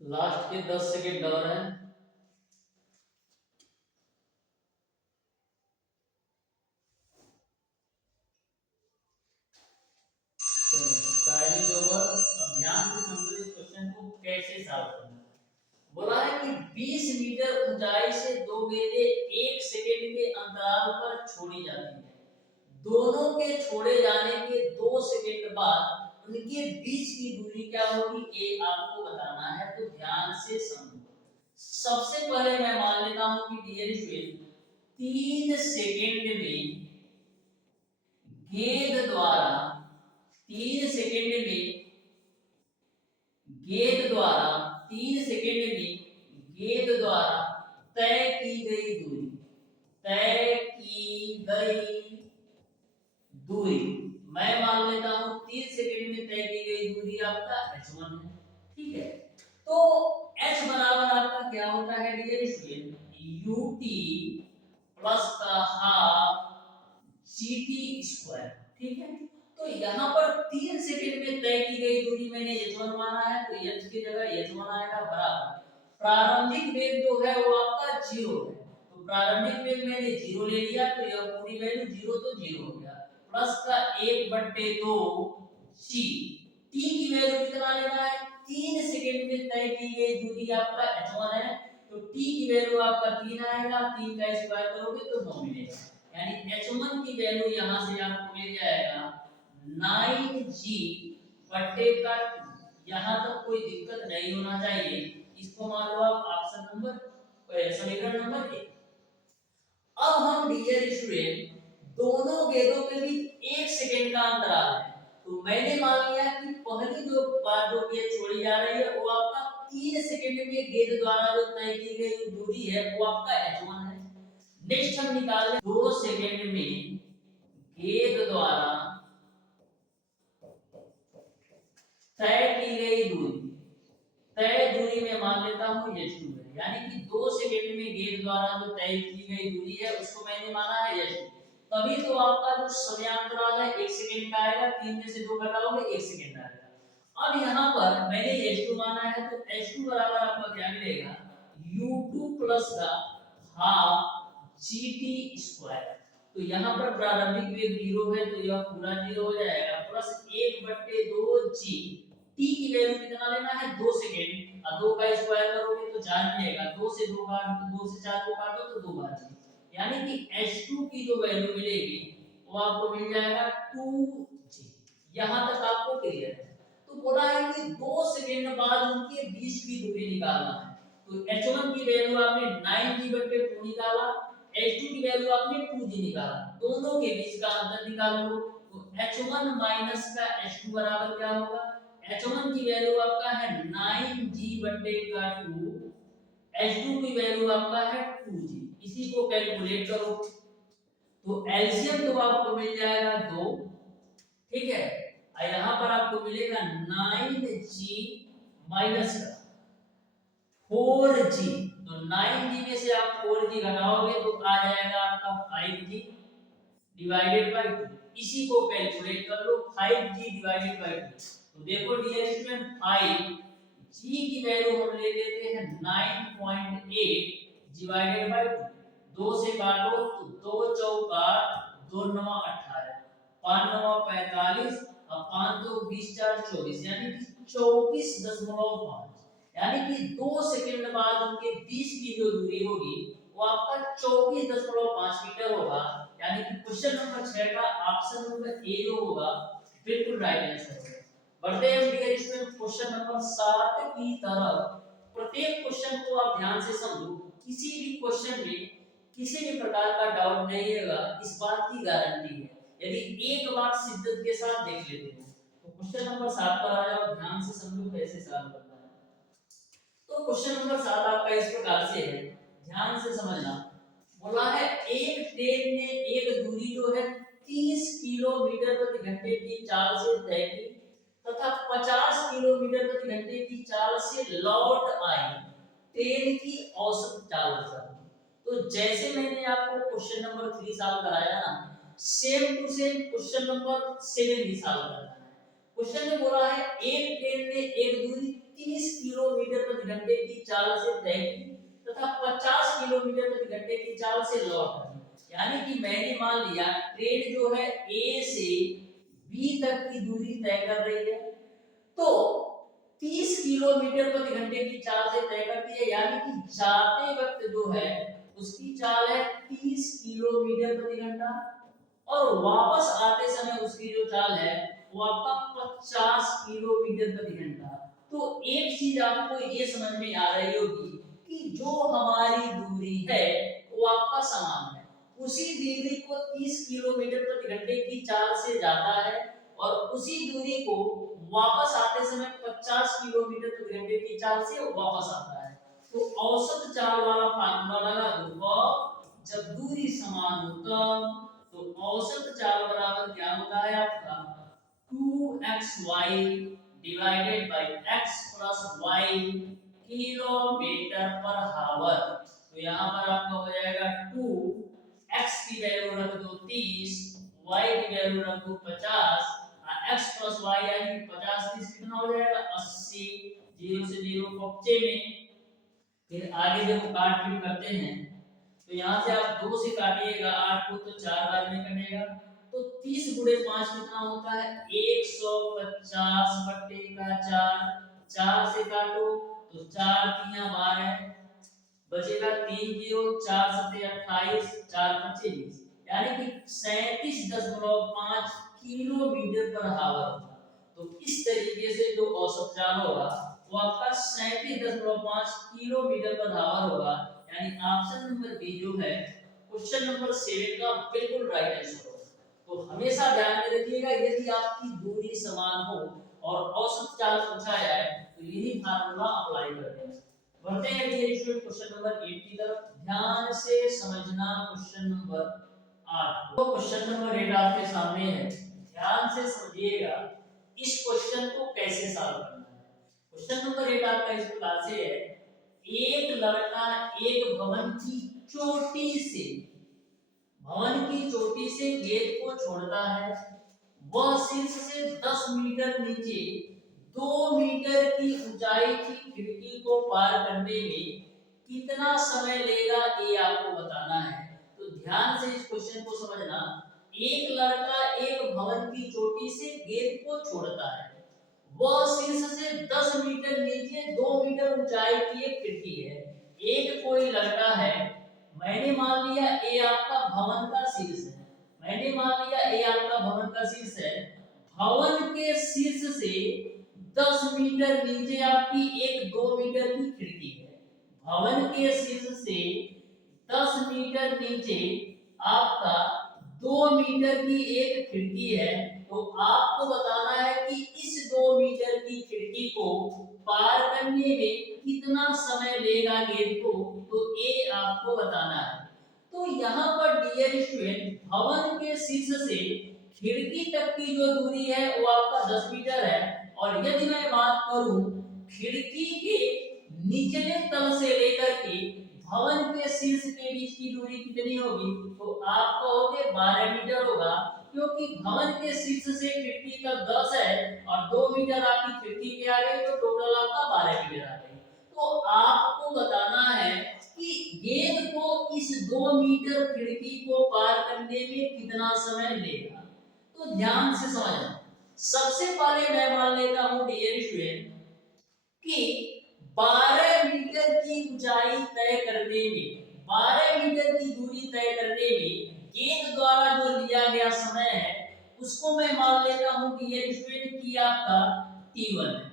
लास्ट के 10 सेकंड और हैं। Timing over. अब ध्यान से समझो इस क्वेश्चन को कैसे सॉल्व करना है। बोला है कि 20 मीटर ऊंचाई से दो गेंदें 1 सेकंड के अंतराल पर छोड़ी जाती हैं। दोनों के छोड़े जाने के 2 सेकंड बाद उनके बीच की दूरी क्या होगी ये आपको बताना है। तो ध्यान से समझो। सबसे पहले मैं मान लेता हूं कि डियर स्टूडेंट 3 सेकंड में गेंद द्वारा 3 सेकंड में गेंद द्वारा 3 सेकंड में गेंद द्वारा तय की गई दूरी, तय की गई दूरी मैं मान लेता हूं 3 सेकंड में तय की गई दूरी आपका h1 है, ठीक है। तो h बराबर आपका क्या होता है डियर स्टूडेंट, ut प्लस का हाफ gt स्क्वायर, ठीक है। तो यहाँ पर 3 सेकंड में तय की गई दूरी मैंने h1 माना है, तो h की जगह h1 आएगा बराबर प्रारंभिक वेग जो है वो आपका 0 है, तो प्रारंभिक वेग मैंने 0 ले लिया तो यह पूरी वैल्यू 0 तो 0 हो गया। प्लस का 1/2 जी। टी की वैल्यू कितना लेना है, 3 सेकंड में तय की गई दूरी आपका h1 है, तो टी की वैल्यू आपका 3 आएगा, 3 का स्क्वायर करोगे तो 9 मिलेगा, यानी h1 की वैल्यू यहां से आपको मिल जाएगा 9g बट्टे का 2। यहां तक कोई दिक्कत नहीं होना चाहिए, इसको मान लो आप ऑप्शन नंबर समीकरण नंबर 1। अब हम डियर स्टूडेंट दोनों गेंदों के बीच 1 सेकंड का अंतराल है, तो मैंने मान लिया कि पहली जो बार जो गेंद छोड़ी जा रही है वो आपका 3 सेकंड में गेंद द्वारा जो तय की गई दूरी है वो आपका h1 है। नेक्स्ट हम निकाल लें 2 सेकंड में गेंद द्वारा तय की गई दूरी, तय दूरी में मान लेता हूं h2 है, यानी कि 2 सेकंड में गेंद द्वारा जो तय की गई दूरी है उसको मैंने माना है h2, तभी तो आपका जो समयांतराल है 1 सेकंड का आएगा, 3 में से 2 घटाओगे 1 सेकंड आएगा। अब यहाँ पर मैंने h2 माना है तो h2 बराबर आपका क्या मिलेगा, u2 प्लस का हाफ gt स्क्वायर। तो यहाँ पर प्रारंभिक वेग 0 है तो यह पूरा 0 हो जाएगा, प्लस 1/2 g। टी की वैल्यू कितना लेना है, 2 सेकंड, और 2 का स्क्वायर करोगे तो 4 मिलेगा, 2 से 2 काट दो, 2 से 4 को काटो तो 2 बार जी, यानी कि H2 की जो वैल्यू मिलेगी वो आपको मिल जाएगा 2g। यहां तक आपको क्लियर है। तो बोला है कि 2 सेकंड बाद उनके बीच की दूरी निकालना है, तो H1 की वैल्यू आपने 9g/2 निकाला, H2 की वैल्यू आपने 2g निकाला, दोनों के बीच का अंतर निकाल लो, तो H1 माइनस का H2 बराबर क्या होगा, H1 की वैल्यू आपका है 9g/2, H2 की वैल्यू आपका है 2g, इसी को कैलकुलेट करो तो एलसीएम तो आपको मिल जाएगा 2, ठीक है, और यहाँ पर आपको मिलेगा 9g माइनस का 4g, तो 9g में से आप 4g घटाओगे तो आ जाएगा आपका 5g डिवाइडेड बाय 2, इसी को कैलकुलेट कर लो 5g डिवाइडेड बाय 2। तो देखो डियर स्टूडेंट 5g की वैल्यू हम ले लेते हैं 9.8 डिवाइडेड बाय 2, 2 से काटो तो 2 चौका 2 9 18, 5 9 45 और 5 2 20 4 24, यानी कि 24.5, यानी कि 2 सेकंड बाद उनके बीच की जो दूरी होगी वो आपका 24.5 मीटर होगा, यानी कि क्वेश्चन नंबर 6 का ऑप्शन नंबर ए जो होगा बिल्कुल राइट आंसर है। बढ़ते हैं डियर स्टूडेंट क्वेश्चन नंबर 7 की तरफ। प्रत्येक क्वेश्चन को आप ध्यान से समझो, किसी भी क्वेश्चन में किसी भी प्रकार का डाउट नहीं होगा, इस बात की गारंटी है, यदि एक बार शिद्दत के साथ देख लेते हो। तो क्वेश्चन नंबर 7 पर आ जाओ, ध्यान से समझो कैसे सॉल्व करना है। तो क्वेश्चन नंबर 7 आपका इस प्रकार से है, ध्यान से समझना। बोला है एक ट्रेन ने एक दूरी जो है 30 किलोमीटर प्रति घंटे की चाल से तय की तथा 50 किलोमीटर प्रति घंटे की चाल से लौट आई, ट्रेन की औसत चाल बताओ। तो जैसे मैंने आपको क्वेश्चन नंबर 3 सॉल्व कराया ना, same to same question number 7 भी सॉल्व करना है। क्वेश्चन में बोला है एक ट्रेन ने एक दूरी 30 किलोमीटर प्रति घंटे की चाल से तय की तथा 50 किलोमीटर प्रति घंटे की चाल से लौट आई, यानी कि मैंने मान लिया ट्रेन जो है ए से बी तक की दूरी तय कर रही है, तो 30 किलोमीटर प्रति घंटे की चाल से तय करती है, यानी कि जाते वक्त जो है उसकी चाल है 30 किलोमीटर प्रति घंटा, और वापस आते समय उसकी जो चाल है वो आपका 50 किलोमीटर प्रति घंटा। तो एक चीज आपको ये समझ में आ रही होगी कि जो हमारी दूरी है वो आपका समान है, उसी दूरी को 30 किलोमीटर प्रति घंटे की चाल से जाता है और उसी दूरी को वापस आते समय 50 किलोमीटर प्रति घंटे की चाल से वापस आता है। तो औसत चाल वाला फार्मूला लगा दो, जब दूरी समान हो तब, तो औसत चाल बराबर क्या होता है आपका 2xy divided by x plus y kilometre पर हावर। तो यहाँ पर आपका हो जाएगा 2, x की वैल्यू रख दो 30, y की वैल्यू रख दो 50, x प्लस y यानी 50 30 कितना हो जाएगा 80, 0 से 0 बच्चे में। फिर आगे जब काट पीट करते हैं तो यहाँ से आप 2 से काटिएगा 8 को तो 4 बार में कटेगा, तो 30 गुणे 5 कितना होता है 150 बट्टे का 4, 4 से काटो तो 4 तिया 12, बचेगा 3 जीरो, 4 सत्ते 28, 4 पच्चे 20, यानी कि 37.5 किलोमीटर पर आवर होगा। तो इस तरीके से जो औसत चाल होगा वो आपका 37.5 किलोमीटर पर आवर होगा, यानी ऑप्शन नंबर बी जो है क्वेश्चन नंबर 7 का बिल्कुल राइट आंसर होगा। तो हमेशा ध्यान में रखिएगा, यदि आपकी दूरी समान हो और औसत चाल पूछा जाए तो यही फार्मूला अप्लाई करते हैं। बढ़ते हैं डियर स्टूडेंट क्वेश्चन नंबर 8 की तरफ। ध्यान से समझना क्वेश्चन नंबर 8। तो क्वेश्चन नंबर 8 आपके सामने है, ध्यान से समझिएगा इस क्वेश्चन को कैसे सॉल्व करना है। क्वेश्चन नंबर 8 आपका इस प्रकार से है, एक लड़का एक भवन की चोटी से गेंद को छोड़ता है, वह शीर्ष से 10 मीटर नीचे 2 मीटर की ऊंचाई की खिड़की को पार करने में कितना समय लेगा ये आपको बताना है। तो ध्यान से इस क्वेश्चन को समझना। एक लड़का एक भवन की चोटी से गेंद को छोड़ता है, वह शीर्ष से 10 मीटर नीचे 2 मीटर ऊंचाई की एक खिड़की है। एक कोई लड़का है, मैंने मान लिया ए आपका भवन का शीर्ष है, मैंने मान लिया ए आपका भवन का शीर्ष है, भवन के शीर्ष से 10 मीटर नीचे आपकी एक 2 मीटर की खिड़की है। भवन के शीर्ष से 10 मीटर नीचे आपका 2 मीटर की एक खिड़की है। तो आपको बताना है कि इस 2 मीटर की खिड़की को पार करने में कितना समय लेगा गेंद को, तो ये आपको बताना है। तो यहाँ पर डियर स्टूडेंट भवन के शीर्ष से खिड़की तक की जो दूरी है वो आपका 10 मीटर है, और यदि मैं बात करूं खिड़की के निचले तल से लेकर के भवन के शीर्ष के बीच की दूरी कितनी होगी, तो आप कहोगे 12 मीटर होगा, क्योंकि भवन के शीर्ष से खिड़की तक 10 है और 2 मीटर आपकी खिड़की के आ गई, तो टोटल आपका 12 मीटर आ गई। तो आपको बताना है कि गेंद को इस 2 मीटर खिड़की को पार करने में कितना समय लेगा। तो ध्यान से समझना। सबसे पहले मैं मान लेता हूं डियर स्टूडेंट कि 12 मीटर की ऊंचाई तय करने में, 12 मीटर की दूरी तय करने में गेंद द्वारा जो लिया गया समय है उसको मैं मान लेता हूं कि ये स्टूडेंट की आपका t1 है।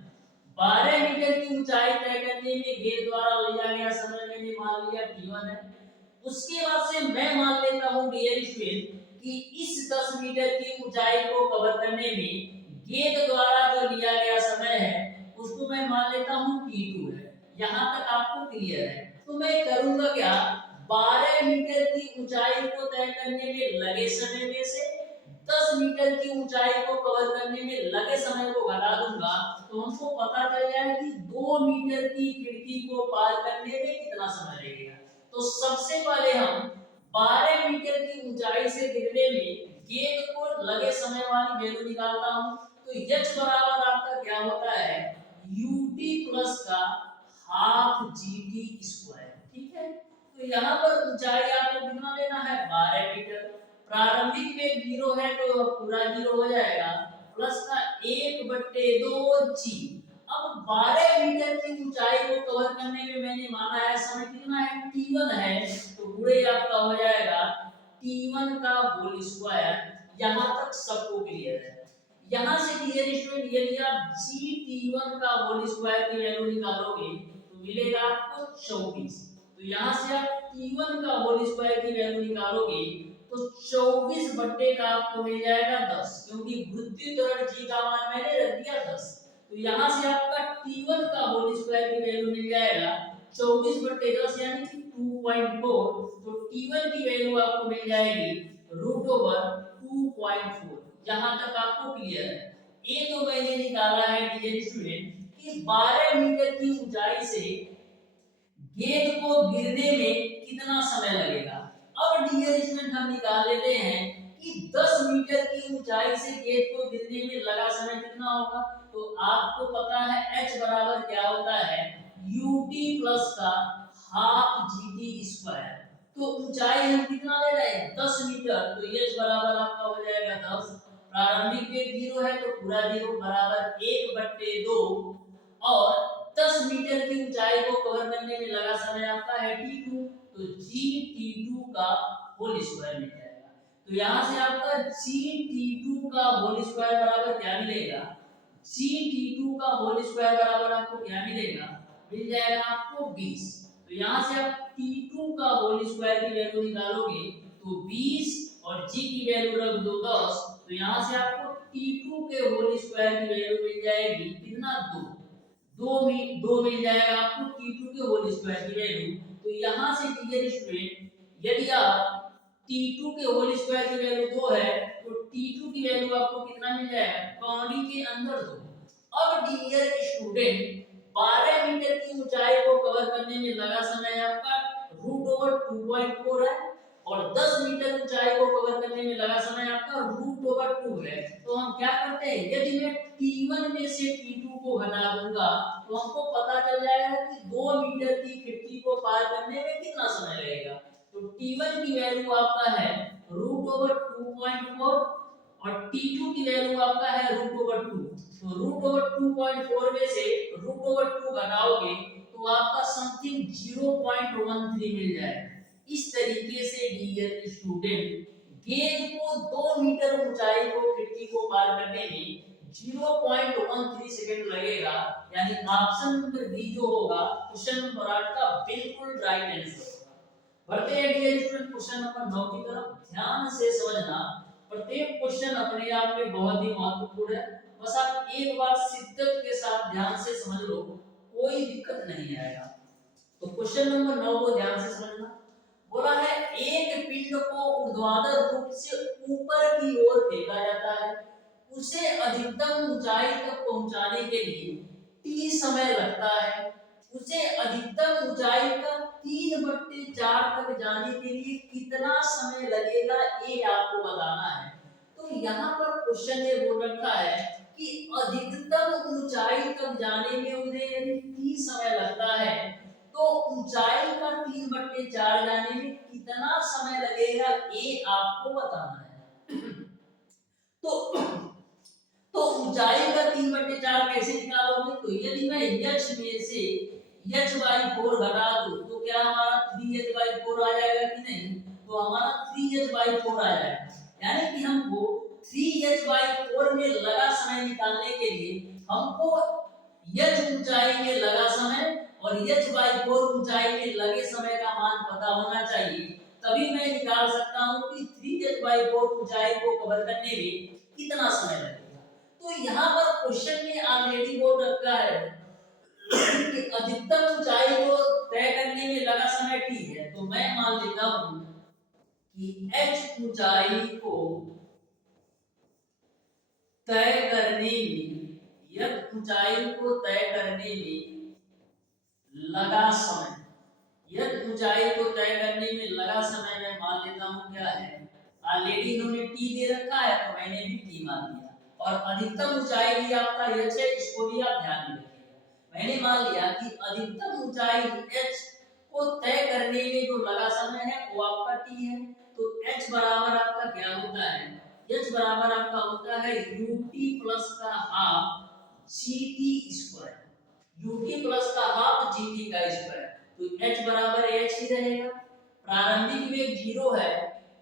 12 मीटर की ऊंचाई तय करने में गेंद द्वारा लिया गया समय मैंने मान लिया t1 है। उसके बाद से मैं मान लेता हूं डियर स्टूडेंट कि इस 10 मीटर की ऊंचाई को कवर करने में गेंद द्वारा जो लिया गया समय है उसको मैं मान लेता हूं t2 है। यहां तक आपको क्लियर है। तो मैं करूंगा क्या, 12 मीटर की ऊंचाई को तय करने में लगे समय में से 10 मीटर की ऊंचाई को कवर करने में लगे समय को घटा दूंगा, तो हमको पता चल जाए कि 2 मीटर की खिड़की को पार करने में कितना समय लगेगा। तो सबसे पहले हम 12 मीटर की ऊंचाई से गिरने में गेंद को लगे समय वाली वैल्यू निकालता हूं। तो h बराबर आपका क्या होता है ut प्लस का हाफ gt स्क्वायर। ठीक है, तो यहाँ पर ऊंचाई आपको कितना लेना है 12 मीटर। प्रारंभिक वेग 0 है तो पूरा 0 हो जाएगा, प्लस का 1/2 g। अब 12 मीटर की ऊंचाई को कवर करने में मैंने माना है समय कितना है t1 है, तो गुणे आपका हो जाएगा t1 का होल स्क्वायर। यहां तक सबको क्लियर है। यहां से डियर स्टूडेंट यदि आप gt1 का होल स्क्वायर की वैल्यू निकालोगे तो मिलेगा आपको 24। तो यहां से आप t1 का होल स्क्वायर की वैल्यू निकालोगे तो 24 बट्टे का आपको मिल जाएगा 10, क्योंकि वृद्धि त्वरण g का मान मैंने रख दिया 10। तो यहां से आपका t1 का होल स्क्वायर की वैल्यू मिल जाएगा 24/10 यानी कि 2.4। तो t1 की वैल्यू आपको मिल जाएगी √2.4। यहां तक आपको क्लियर है। ये तो मैंने निकाला है डियर स्टूडेंट कि 12 मीटर की ऊंचाई से गेंद को गिरने में कितना समय लगेगा। अब डियर स्टूडेंट हम निकाल लेते हैं कि 10 मीटर की ऊंचाई से गेंद को गिरने में लगा समय कितना होगा। तो आपको पता है h बराबर क्या होता है ut प्लस का हाफ gt स्क्वायर। तो ऊंचाई हम कितना ले रहे हैं 10 मीटर, तो h बराबर आपका हो जाएगा 10। प्रारंभिक वेग 0 है तो पूरा 0 बराबर 1/2 और 10 मीटर की ऊंचाई को कवर करने में लगा समय आपका है t2, तो g t2 का होल स्क्वायर मिल जाएगा। तो यहाँ से आपका g t2 का होल स्क्वायर बराबर क्या मिलेगा, g t2 का होल स्क्वायर बराबर आपको क्या मिलेगा, मिल जाएगा आपको 20। तो यहाँ से आप t2 का होल स्क्वायर की वैल्यू निकालोगे तो 20 और g की वैल्यू रख दो 10, तो यहाँ से आपको t2 के होल स्क्वायर की वैल्यू मिल जाएगी कितना 2 मिल जाएगा आपको t2 के होल स्क्वायर की वैल्यू। तो यहाँ से डियर स्टूडेंट यदि आप t2 के होल स्क्वायर की वैल्यू 2 है तो t2 की वैल्यू आपको कितना मिल जाएगा, कौड़ी के अंदर 2। अब डियर स्टूडेंट 12 मीटर की ऊंचाई को कवर करने में लगा समय आपका √2.4 है और 10 मीटर ऊंचाई को कवर करने में लगा समय आपका √2 है। तो हम क्या करते हैं, यदि मैं t1 में से t2 को घटा दूंगा तो हमको पता चल जाएगा कि 2 मीटर की खिड़की को पार करने में कितना समय लगेगा। तो t1 की वैल्यू आपका है √2.4 और t2 की वैल्यू आपका है √2। तो √2.4 में से √2 घटाओगे तो आपका समथिंग 0.13 मिल जाएगा। इस तरीके से डियर स्टूडेंट गेज को 2 मीटर ऊंचाई को खिड़की को पार करने में 0.13 सेकंड लगेगा, यानी ऑप्शन नंबर बी जो होगा क्वेश्चन नंबर 8 का बिल्कुल राइट आंसर होगा। बढ़ते हैं डियर स्टूडेंट क्वेश्चन नंबर 9 की तरफ। ध्यान से समझना, प्रत्येक क्वेश्चन अपने आप में बहुत ही महत्वपूर्ण है, बस आप एक बार शिद्दत के साथ ध्यान से समझ लो, कोई दिक्कत नहीं आएगा। तो क्वेश्चन नंबर 9 को ध्यान से समझना। बोला है एक पिंड को ऊर्ध्वाधर रूप से ऊपर की ओर फेंका जाता है, उसे अधिकतम ऊंचाई तक पहुंचाने के लिए t समय लगता है, उसे अधिकतम ऊंचाई का 3/4 तक जाने के लिए कितना समय लगेगा ये आपको बताना है। तो यहाँ पर क्वेश्चन ने बोल रखा है कि अधिकतम ऊंचाई तक जाने में उन्हें यदि t समय लगता है तो ऊंचाई का 3/4 जाने में कितना समय लगेगा ये आपको बताना है। तो ऊंचाई का 3/4 कैसे निकालोगे, तो यदि मैं h में से h/4 घटा दूं तो क्या हमारा 3h/4 आ जाएगा कि नहीं, तो हमारा 3h/4 आ जाएगा। यानी कि हमको 3h/4 में लगा समय निकालने के लिए हमको h ऊंचाई में लगा समय और h/4 ऊंचाई में लगे समय का मान पता होना चाहिए, तभी मैं निकाल सकता हूं कि 3h/4 ऊंचाई को कवर करने में कितना समय लगेगा। तो यहाँ पर क्वेश्चन में ऑलरेडी बोल रखा है कि अधिकतम ऊंचाई को तय करने में लगा समय t है, तो मैं मान लेता हूं कि h ऊंचाई को तय करने में, h ऊंचाई को तय करने में लगा समय, यह ऊंचाई को तय करने में लगा समय मैं मान लेता हूं क्या है, ऑलरेडी इन्होंने t दे रखा है तो मैंने भी t मान लिया, और अधिकतम ऊंचाई भी आपका h है, इसको भी आप ध्यान में रखिएगा। मैंने मान लिया कि अधिकतम ऊंचाई h को तय करने में जो लगा समय है वो आपका t है, तो h बराबर आपका क्या होता है, h बराबर आपका होता है ut प्लस का half gt square, ut plus का हाफ gt का स्क्वायर। तो h बराबर h ही रहेगा। प्रारंभिक वेग 0 है,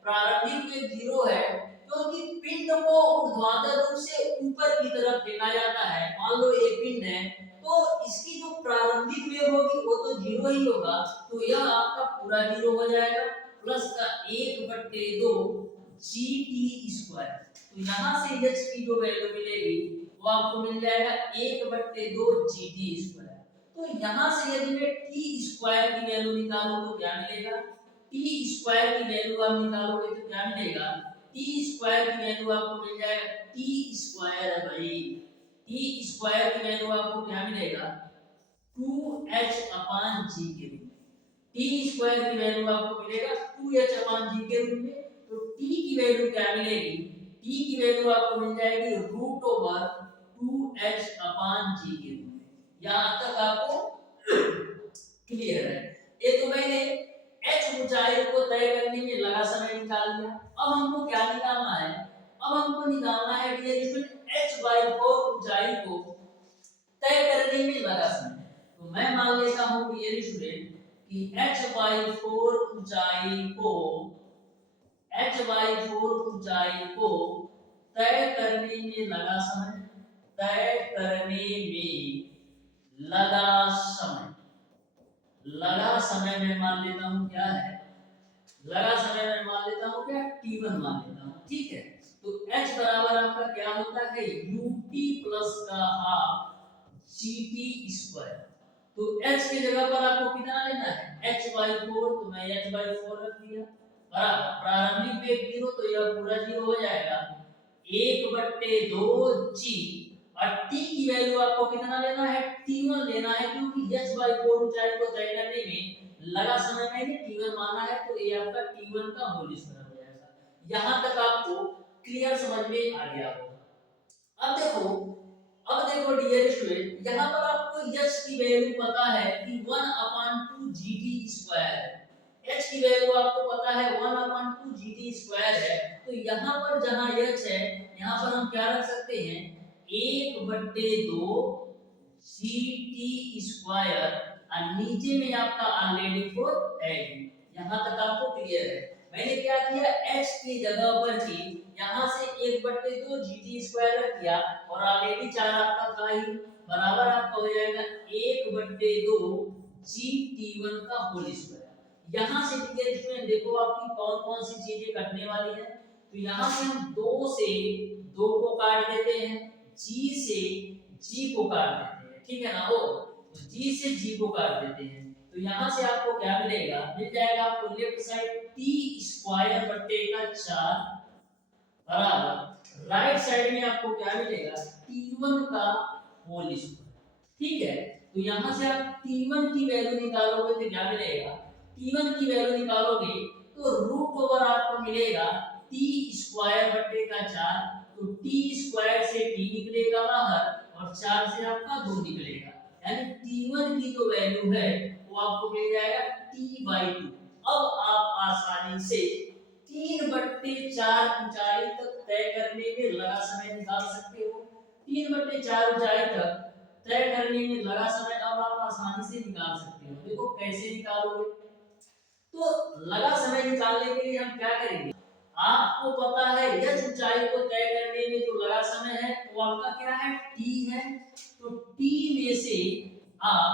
प्रारंभिक वेग 0 है क्योंकि पिंड को ऊर्ध्वाधर रूप से ऊपर की तरफ फेंका जाता है। मान लो ये पिंड है तो इसकी जो प्रारंभिक वेग होगी वो तो 0 ही होगा, तो यह आपका पूरा 0 हो जाएगा प्लस का 1/2 gt स्क्वायर। तो यहाँ से h की जो वैल्यू मिलेगी वो आपको मिल जाएगा 1/2 gt स्क्वायर। तो यहाँ से यदि मैं t स्क्वायर की वैल्यू निकालूं तो क्या मिलेगा, t स्क्वायर की वैल्यू आप निकालोगे तो क्या मिलेगा, t स्क्वायर की वैल्यू आपको मिल जाएगा t स्क्वायर है भाई, t स्क्वायर की वैल्यू आपको क्या मिलेगा 2h/g के रूप में, t स्क्वायर की वैल्यू आपको मिलेगा 2h/g के रूप में। तो t की वैल्यू क्या मिलेगी, t की वैल्यू आपको मिल जाएगी √2h/g के रूप में। यहाँ तक आपको क्लियर है। ये तो मैंने h ऊंचाई को तय करने में लगा समय निकाल लिया। अब हमको क्या निकालना है? अब हमको निकालना है डियर स्टूडेंट h/4 ऊंचाई को तय करने में लगा समय। तो मैं मान लेता हूं डियर स्टूडेंट कि h/4 ऊंचाई को तय करने में लगा समय, तय करने में लगा समय, लगा समय में मान लेता हूं क्या है, लगा समय में मान लेता हूं क्या, t1 मान लेता हूं। ठीक है, तो h बराबर आपका क्या होता है, ut प्लस का हाफ gt स्क्वायर। तो h की जगह पर आपको कितना लेना है, h/4, तो मैं h/4 रख दिया, बराबर प्रारंभिक वेग 0, तो यह पूरा 0 हो जाएगा, 1/2 g, और t की वैल्यू आपको कितना लेना है, t1 लेना है, क्योंकि h/4 ऊंचाई को तय करने में लगा समय मैंने t1 माना है, तो ये आपका t1 का होल स्क्वायर हो जाएगा। यहां तक आपको क्लियर समझ में आ गया होगा। अब देखो डियर स्टूडेंट, यहाँ पर आपको h की वैल्यू पता है कि 1/2 gt स्क्वायर है, h की वैल्यू आपको पता है 1/2 gt स्क्वायर है, तो यहाँ पर जहाँ h है, यहाँ पर हम क्या रख सकते हैं, 1/2 gt स्क्वायर, और नीचे में आपका ऑलरेडी 4 है। यहाँ तक आपको क्लियर है। मैंने क्या किया, h की जगह पर ही यहाँ से 1/2 gt स्क्वायर रख दिया, और ऑलरेडी 4 आपका था ही, बराबर आपका हो जाएगा 1/2 gt1 का होल स्क्वायर। यहाँ से डियर स्टूडेंट देखो आपकी कौन कौन सी चीजें कटने वाली है, तो यहाँ से हम 2 से 2 को काट देते हैं, g से g को काट देते हैं, ठीक है ना, वो g से g को काट देते हैं, तो यहाँ से आपको क्या मिलेगा, मिल जाएगा आपको लेफ्ट साइड t² बराबर राइट साइड में आपको क्या मिलेगा, t1 का होल स्क्वायर। ठीक है, तो यहाँ से आप t1 की वैल्यू निकालोगे तो क्या मिलेगा, t1 की वैल्यू निकालोगे तो रूट ओवर आपको मिलेगा t²/4, तो t² से t निकलेगा बाहर, और 4 से आपका 2 निकलेगा, यानी t1 की जो वैल्यू है वो आपको मिल जाएगा t/2। अब आप आसानी से 3/4 ऊंचाई तक तय करने में लगा समय निकाल सकते हो। 3/4 ऊंचाई तक तय करने में लगा समय अब आप आसानी से निकाल सकते हो। देखो कैसे निकालोगे, तो लगा समय निकालने के लिए हम क्या करेंगे, आपको पता है h ऊंचाई को तय करने में जो लगा समय है वो आपका क्या है, t है, तो t में से आप,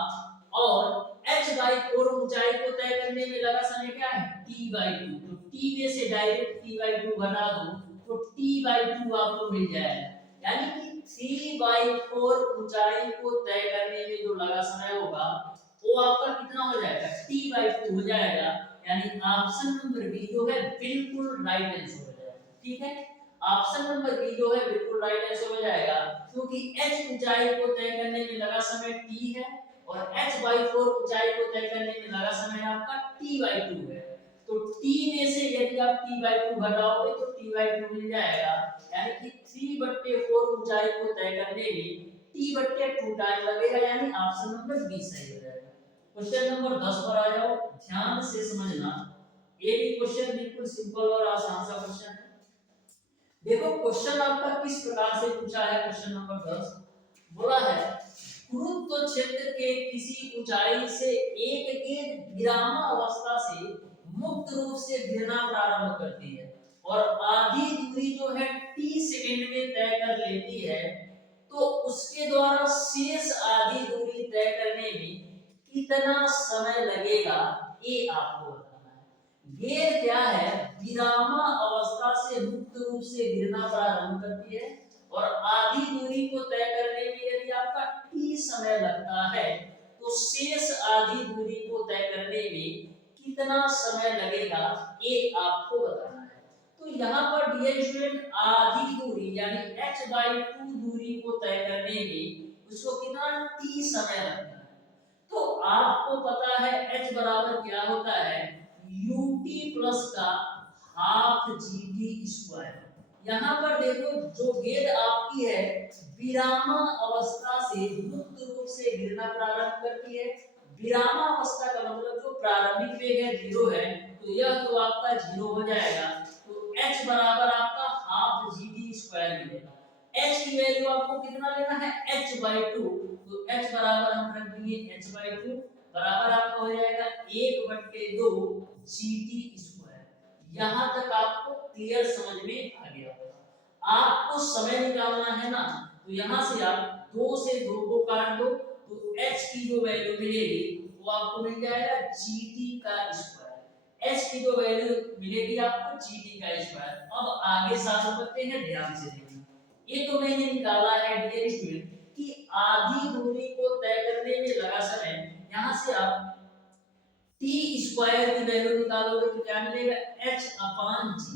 और h/4 ऊंचाई को तय करने में लगा समय क्या है, t/2, तो t में से डायरेक्ट t/2 घटा दो, तो t/2 आपको मिल जाएगा, यानी कि 3/4 ऊंचाई को तय करने में जो लगा समय होगा वो आपका कितना हो जाएगा, t/2 हो जाएगा, यानी ऑप्शन नंबर बी जो है बिल्कुल राइट आंसर हो जाएगा। ठीक है, ऑप्शन नंबर बी जो है बिल्कुल राइट आंसर हो जाएगा, क्योंकि h ऊंचाई को तय करने में लगा समय t है, और h/4 ऊंचाई को तय करने में लगा समय आपका t/2 है, तो t में से यदि आप t/2 घटाओगे तो t/2 मिल जाएगा, यानी कि 3/4 ऊंचाई को तय करने में t/2 टाइम लगेगा, यानी ऑप्शन नंबर बी सही हो जाएगा। क्वेश्चन नंबर 10 पर आ जाओ, ध्यान से समझना, ये भी क्वेश्चन बिल्कुल सिंपल और आसान सा क्वेश्चन है। देखो क्वेश्चन आपका किस प्रकार से पूछा है, क्वेश्चन नंबर 10 बोला है, गुरुत्व क्षेत्र के किसी ऊंचाई से एक गेंद विरामावस्था से मुक्त रूप से गिरना प्रारंभ करती है, और आधी दूरी जो है t सेकंड में तय कर लेती है, तो उसके द्वारा शेष आधी दूरी तय करने में कितना समय लगेगा, ये आपको बताना है। गेंद क्या है, विरामा अवस्था से मुक्त रूप से गिरना प्रारंभ करती है, और आधी दूरी को तय करने में यदि आपका t समय लगता है, तो शेष आधी दूरी को तय करने में कितना समय लगेगा, ये आपको बताना है। तो यहाँ पर डियर स्टूडेंट आधी दूरी यानी h/2 दूरी को तय करने में उसको कितना t समय लगता है, तो आपको पता है h बराबर क्या होता है, ut प्लस का हाफ gt स्क्वायर। यहाँ पर देखो जो गेंद आपकी है विरामा अवस्था से मुक्त रूप से गिरना प्रारंभ करती है, विरामा अवस्था का मतलब जो प्रारंभिक वेग है 0 है, तो तो यह तो आपका 0 हो जाएगा। तो h बराबर आपका हाफ जीटी स्क्वायर मिलेगा। h की वैल्यू आपको कितना लेना है, h/2। तो h बराबर हम रख देंगे h/2 बराबर आपका हो जाएगा 1/2 जीटी स्क्वायर। यहां तक आपको क्लियर समझ में आ गया होगा। आपको समय निकालना है ना, तो यहां से आप 2 से 2 को काट दो, तो h की जो वैल्यू मिलेगी वो आपको मिल जाएगा जीटी का स्क्वायर। h की जो वैल्यू मिलेगी आपको जीटी का स्क्वायर। अब आगे साफ करते हैं, ध्यान से देखना। ये तो मैंने निकाला है डियर स्टूडेंट कि आधी दूरी को तय करने में लगा समय। यहां से आप टी स्क्वायर की वैल्यू निकालोगे तो क्या मिलेगा, h/g।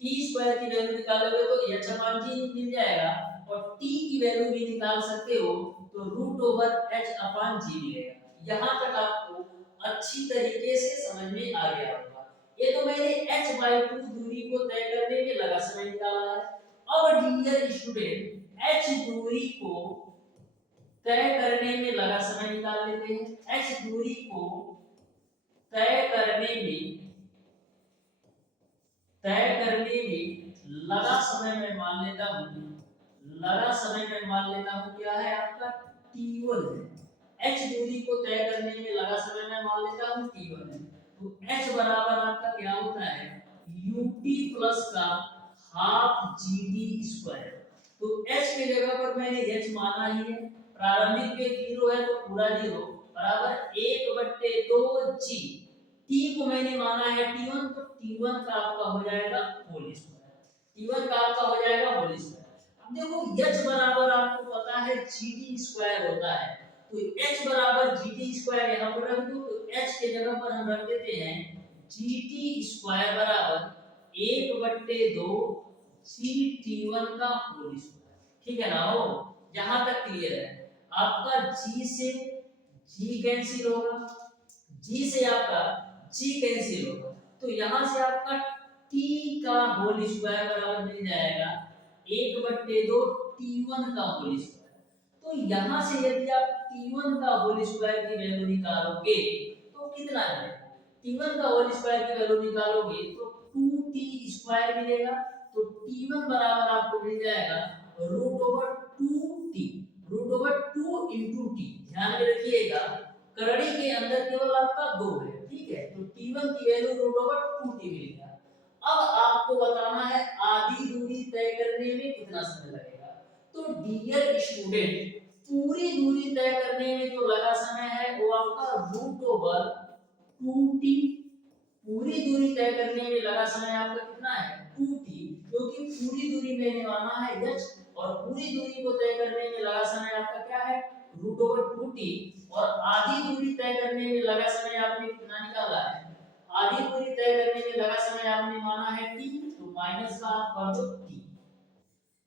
टी स्क्वायर की वैल्यू निकालोगे तो h/g मिल जाएगा, और टी की वैल्यू भी निकाल सकते हो तो √h/g मिलेगा। यहां तक आपको अच्छी तरीके से समझ में आ गया होगा। ये तो मैंने h/2 दूरी को तय करने में लगा समय निकाला है। अब डियर स्टूडेंट h दूरी को तय करने में लगा समय निकाल लेते हैं। h दूरी को तय करने में लगा समय मैं मान लेता हूं, क्या है आपका t1 है। h दूरी को तय करने में लगा समय मैं मान लेता हूं t1 है। तो h बराबर आपका क्या होता है, ut प्लस का हाफ जीटी स्क्वायर। तो h की जगह पर मैंने h माना ही है, प्रारंभिक में 0 है तो पूरा 0 बराबर 1/2 g। t को मैंने माना है t1, तो t1 का आपका हो जाएगा होल स्क्वायर। अब देखो h बराबर आपको पता है gt स्क्वायर होता है, तो h बराबर gt स्क्वायर यहां पर रख दो, तो h के जगह पर हम रख देते हैं gt स्क्वायर बराबर 1/2 gt1 का होल स्क्वायर। ठीक है ना, हो यहां तक क्लियर है। आपका g से g कैंसिल होगा, g से आपका g कैंसिल होगा, तो यहां से आपका t का होल स्क्वायर बराबर मिल जाएगा 1/2 t1 का होल स्क्वायर। तो यहां से यदि आप t1 का होल स्क्वायर की वैल्यू निकालोगे तो कितना मिलेगा, t1 का होल स्क्वायर की वैल्यू निकालोगे तो 2t स्क्वायर मिलेगा। तो t1 बराबर आपको मिल जाएगा √2 into t। ध्यान में रखिएगा करड़ी के अंदर केवल आपका 2 है, ठीक है, तो t1 की वैल्यू √2t मिल गया। अब आपको बताना है आधी दूरी तय करने में कितना समय लगेगा। तो डियर स्टूडेंट पूरी दूरी तय करने में जो लगा समय है वो आपका √2t। पूरी दूरी तय करने में लगा समय आपका कितना है 2t, क्योंकि पूरी दूरी मैंने माना है h, और पूरी दूरी को तय करने में लगा समय आपका क्या है √2t। और आधी दूरी तय करने में लगा समय आपने कितना निकाला है, आधी दूरी तय करने में लगा समय आपने माना है t, तो माइनस का आप कर दो t।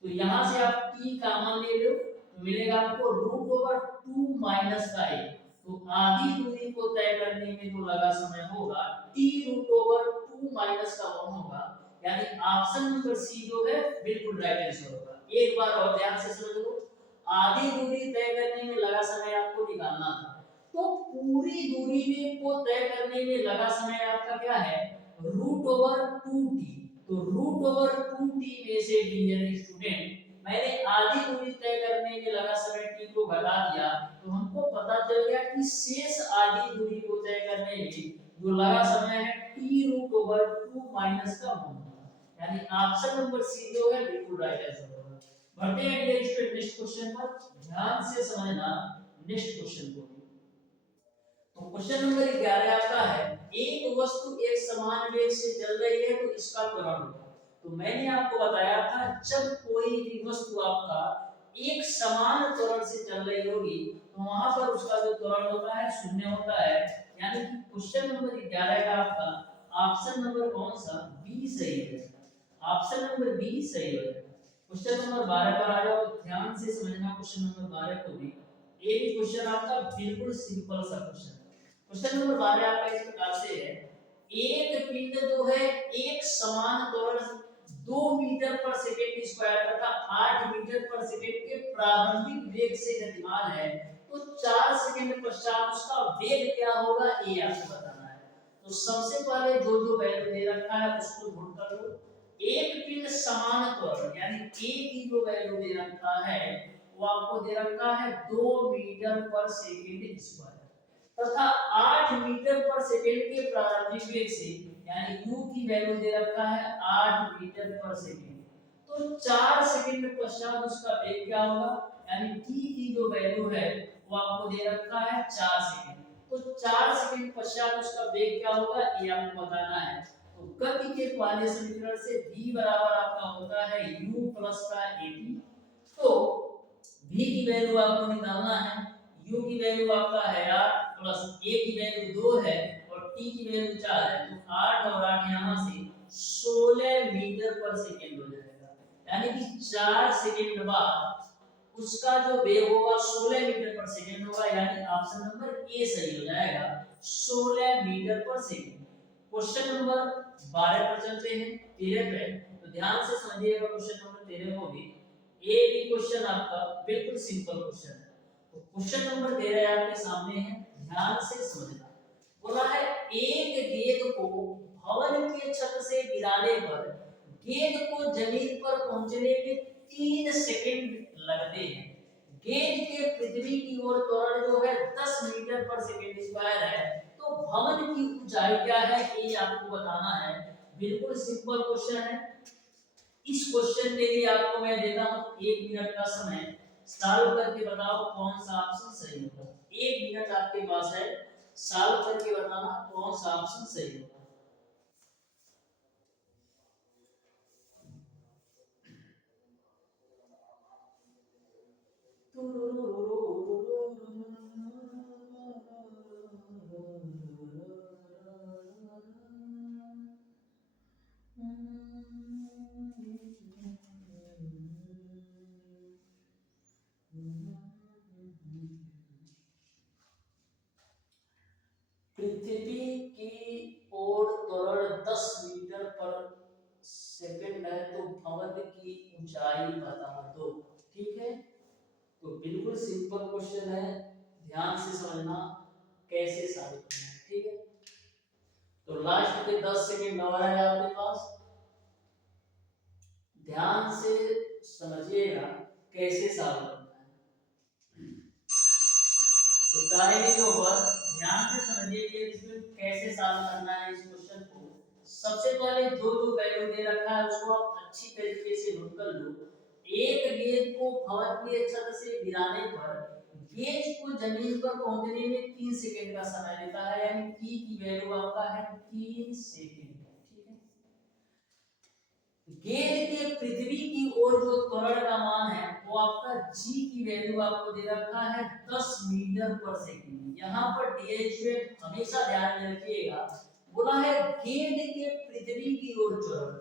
तो यहां से आप t कॉमन ले लो तो मिलेगा आपको √2 माइनस का 1। तो आधी दूरी को तय करने में जो लगा समय होगा t √2 माइनस का 1 होगा, यानी ऑप्शन नंबर सी जो है बिल्कुल राइट आंसर होगा। एक बार और ध्यान से समझ लो, आधी दूरी तय करने में लगा समय आपको निकालना था, तो पूरी दूरी में को तय करने में लगा समय आपका क्या है √2t। तो √2t में से डियर स्टूडेंट मैंने आधी दूरी तय करने में लगा समय t को घटा दिया, तो हमको पता चल गया कि शेष आधी दूरी को तय करने में जो लगा समय है t√2 माइनस का 1, यानी ऑप्शन नंबर सी जो है बिल्कुल राइट आंसर होगा। बढ़ते हैं डियर स्टूडेंट नेक्स्ट क्वेश्चन पर, ध्यान से समझना नेक्स्ट क्वेश्चन को। तो क्वेश्चन नंबर 11 आपका है एक वस्तु एक समान वेग से चल रही है तो इसका त्वरण होगा। तो मैंने आपको बताया था जब कोई भी वस्तु आपका एक समान त्वरण से चल रही होगी तो वहां पर उसका जो त्वरण होता है शून्य होता है, यानी कि क्वेश्चन नंबर 11 का आपका ऑप्शन नंबर कौन सा बी सही है, ऑप्शन नंबर बी सही है। क्वेश्चन नंबर 12 पर आ जाओ, ध्यान से समझना क्वेश्चन नंबर 12 को भी। ये भी क्वेश्चन आपका बिल्कुल सिंपल सा क्वेश्चन है। क्वेश्चन नंबर 12 आपका इस प्रकार से है, एक पिंड जो है एक समान त्वरण 2 मीटर पर सेकंड स्क्वायर तथा 8 मीटर पर सेकंड के प्रारंभिक वेग से गतिमान है, तो 4 सेकंड पश्चात उसका वेग क्या होगा ये आपको बताना है। तो सबसे पहले जो जो वैल्यू दे रखा है उसको नोट कर लो। एक पिंड समान त्वरण यानी ए की जो वैल्यू दे रखा है वो आपको दे रखा है 2 मीटर पर सेकंड स्क्वायर तथा 8 मीटर पर सेकंड के प्रारंभिक वेग से यानी u की वैल्यू दे रखा है 8 मीटर पर सेकंड। तो 4 सेकंड पश्चात उसका वेग क्या होगा यानी t की जो वैल्यू है वो आपको दे रखा है 4 सेकंड। तो 4 सेकंड पश्चात उसका वेग क्या होगा ये आपको बताना है। तो गति के पहले समीकरण से v बराबर आपका होता है u प्लस का at। तो v की वैल्यू आपको निकालना है। u की वैल्यू आपका है 8 प्लस a की वैल्यू 2 है और t की वैल्यू 4 है। तो 8 और 8 यहां से 16 मीटर पर सेकंड हो जाएगा यानी कि 4 सेकंड बाद उसका जो वेग होगा 16 मीटर पर सेकंड होगा यानी ऑप्शन नंबर ए सही हो जाएगा 16 मीटर पर सेकंड। क्वेश्चन नंबर 12 पर चलते हैं 13 पे। तो ध्यान से समझिएगा क्वेश्चन नंबर 13 को भी। ये भी क्वेश्चन आपका बिल्कुल सिंपल क्वेश्चन है। तो क्वेश्चन नंबर 13 आपके सामने है, ध्यान से समझना। बोला है एक गेंद को भवन के छत से गिराने पर गेंद को जमीन पर पहुंचने में 3 सेकंड लगते हैं। गेंद के पृथ्वी की ओर त्वरण जो है 10 मीटर पर सेकंड स्क्वायर है। तो भवन की ऊंचाई क्या है ये आपको बताना है। बिल्कुल सिंपल क्वेश्चन है। इस क्वेश्चन के लिए आपको मैं देता हूं 1 मिनट का समय, सॉल्व करके बताओ कौन सा ऑप्शन सही होगा। 1 मिनट आपके पास है, सॉल्व करके बताना कौन सा ऑप्शन सही होगा। पृथ्वी की ओर त्वरण 10 मीटर पर सेकंड है तो भवन की ऊंचाई बता दो। ठीक है, तो बिल्कुल सिंपल क्वेश्चन है, ध्यान से समझना कैसे सॉल्व करना है। ठीक है, तो लास्ट के 10 सेकंड और है आपके पास, ध्यान से समझिएगा कैसे सॉल्व करना है। तो टाइम इज ओवर, ध्यान से समझिए कि इसमें कैसे सॉल्व करना है इस क्वेश्चन को। सबसे पहले जो जो वैल्यू दे रखा है उसको आप अच्छी तरीके से नोट कर लो। एक गेंद को भवन के छत से गिराने पर गेंद को जमीन पर पहुंचने में 3 सेकंड का समय लेता है यानी t की वैल्यू आपका है 3 सेकंड। ठीक है, गेंद के पृथ्वी की ओर जो त्वरण का मान है वो आपका g की वैल्यू आपको दे रखा है 10 मीटर पर सेकंड। यहाँ पर dh हमेशा ध्यान में रखिएगा। बोला है गेंद के पृथ्वी की ओर त्वरण,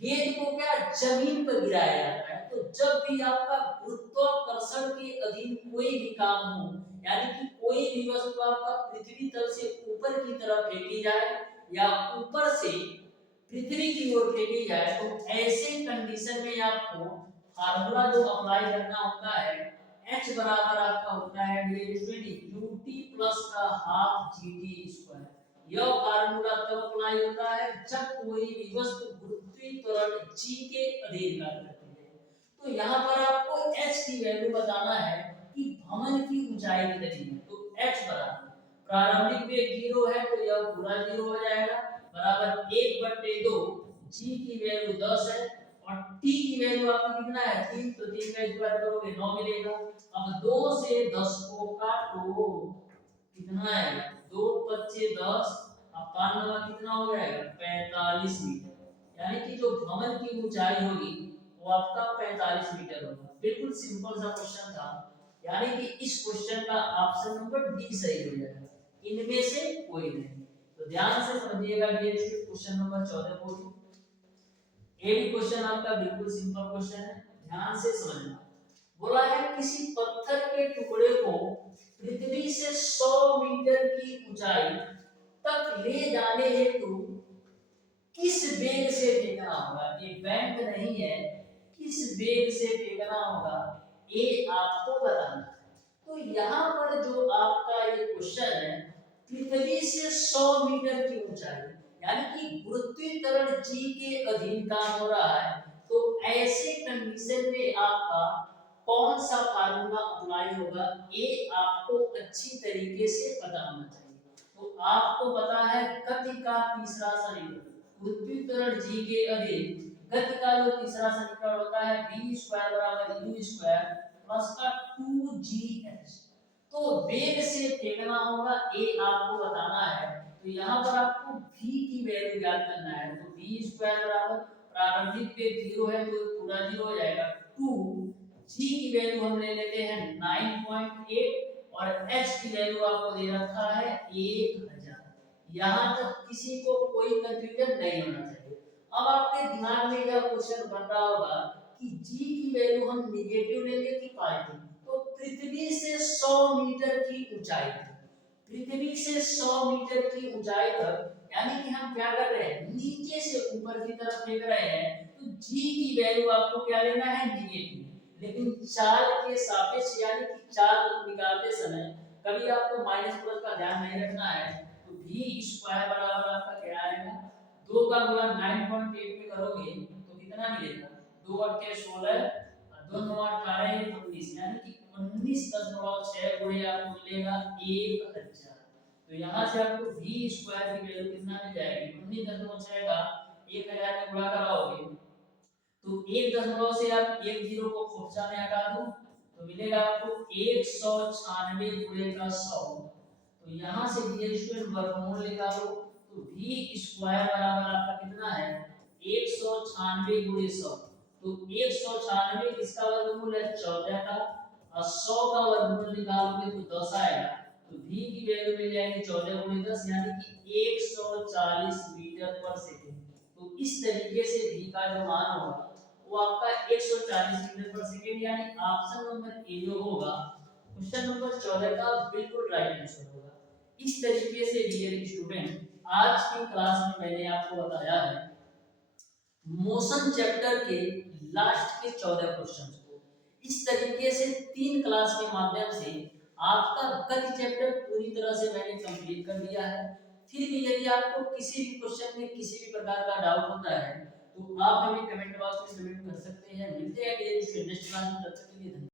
गेंद को क्या जमीन पर गिराया जाता है। तो जब भी आपका गुरुत्वाकर्षण के अधीन कोई भी काम हो यानी कि कोई भी वस्तु आपका पृथ्वी तल से ऊपर की तरफ फेंकी जाए या ऊपर से पृथ्वी की ओर फेंकी जाए तो ऐसे कंडीशन में आपको फार्मूला जो अप्लाई करना होता है h बराबर आपका होता है ut प्लस का हाफ gt स्क्वायर। यह फार्मूला तब अप्लाई होता है जब कोई भी वस्तु गुरुत्वीय त्वरण g के अधीन कार्य करती है। तो यहाँ पर आपको h की वैल्यू बताना है कि भवन की ऊंचाई कितनी है। तो h बराबर प्रारंभिक वेग 0 है तो यह पूरा 0 हो जाएगा बराबर 1/2 g की वैल्यू 10 है और t की वैल्यू आपका कितना है 3। तो 3 का स्क्वायर करोगे 9 मिलेगा। अब 2 से 10 को काटो कितना है 2 25 10 अब 5 नवा कितना हो जाएगा 45 मीटर यानी कि जो भवन की ऊंचाई होगी वो आपका 45 मीटर होगा। बिल्कुल सिंपल सा क्वेश्चन था यानी कि इस क्वेश्चन का ऑप्शन नंबर डी सही हो जाएगा, इनमें से कोई नहीं। तो ध्यान से समझिएगा डियर स्टूडेंट क्वेश्चन नंबर 14 को। ये भी क्वेश्चन आपका बिल्कुल सिंपल क्वेश्चन है, ध्यान से समझना। बोला है किसी पत्थर के टुकड़े को पृथ्वी से 100 मीटर की ऊंचाई तक ले जाने हेतु किस वेग से फेंकना होगा। ये बैंक नहीं है, किस वेग से फेंकना होगा ये आपको बताना है। तो यहाँ पर जो आपका ये क्वेश्चन है पृथ्वी से 100 मीटर की ऊंचाई, यानी कि गुरुत्वीय त्वरण जी के अधीन काम हो रहा है। तो ऐसे कंडीशन में आपका कौन सा फार्मूला अप्लाई होगा, ये आपको अच्छी तरीके से पता होना चाहिए। तो आपको पता है गति का तीसरा समीकरण, गुरुत्वीय त्वरण जी के अधीन गति का जो तीसरा समीकरण होता है v स्क्वायर बराबर u स्क्वायर प्लस का 2gh। तो वेग से फेंकना होगा, ये आपको बताना है। तो यहाँ पर आपको v की वैल्यू ज्ञात करना है। तो v स्क्वायर बराबर प्रारंभिक वेग 0 है तो पूरा 0 हो जाएगा, 2 g की वैल्यू हम ले लेते हैं 9.8 और h की वैल्यू आपको दे रखा है 1000। यहाँ तक किसी को कोई कंफ्यूजन नहीं होना चाहिए। अब आपके दिमाग में यह क्वेश्चन बन रहा होगा कि g की वैल्यू हम नेगेटिव लेंगे कि पॉजिटिव। तो पृथ्वी से 100 मीटर की ऊंचाई, पृथ्वी से 100 मीटर की ऊंचाई तक, यानी कि हम क्या कर रहे हैं, नीचे से ऊपर की तरफ फेंक रहे हैं। तो g की वैल्यू आपको क्या लेना है, नेगेटिव। लेकिन चाल के सापेक्ष, यानी कि चाल निकालते समय कभी आपको माइनस प्लस का ध्यान नहीं रखना है। तो v स्क्वायर बराबर आपका क्या आएगा, 2 का गुणा 9.8 में करोगे तो कितना मिलेगा, 2 8 16 2 9 18 19, यानी कि 19.6 गुणे आपको मिलेगा 1000। तो यहाँ से आपको v स्क्वायर की वैल्यू कितना मिल जाएगी, 19.6 का 1000 में गुणा कराओगे तो 1 से आप 1 जीरो को खोपचा में हटा दो तो मिलेगा आपको 196 गुणे का 100। तो यहाँ से v स्क्वायर वर्गमूल निकालो तो v स्क्वायर बराबर आपका कितना है, 196 गुणे 100। तो 196 किसका वर्गमूल है, 14 का, और 100 का वर्गमूल निकालोगे तो 10 आएगा। तो v की वैल्यू मिल जाएगी 14 गुणे 10, यानी कि 140 मीटर पर सेकंड। तो इस तरीके से v का जो मान होगा वो आपका 140 मीटर पर सेकंड, यानी ऑप्शन नंबर ए जो होगा क्वेश्चन नंबर 14 का बिल्कुल राइट आंसर होगा। इस तरीके से डियर स्टूडेंट, आज की क्लास में मैंने आपको बताया है मोशन चैप्टर के लास्ट के 14 क्वेश्चंस को। इस तरीके से 3 क्लास के माध्यम से आपका गति चैप्टर पूरी तरह से मैंने कंप्लीट कर दिया है। फिर भी यदि आपको किसी भी क्वेश्चन में किसी भी प्रकार का डाउट होता है तो आप हमें कमेंट बॉक्स में कमेंट कर सकते हैं। मिलते हैं नेक्स्ट क्लास में, तब तक के लिए धन्यवाद।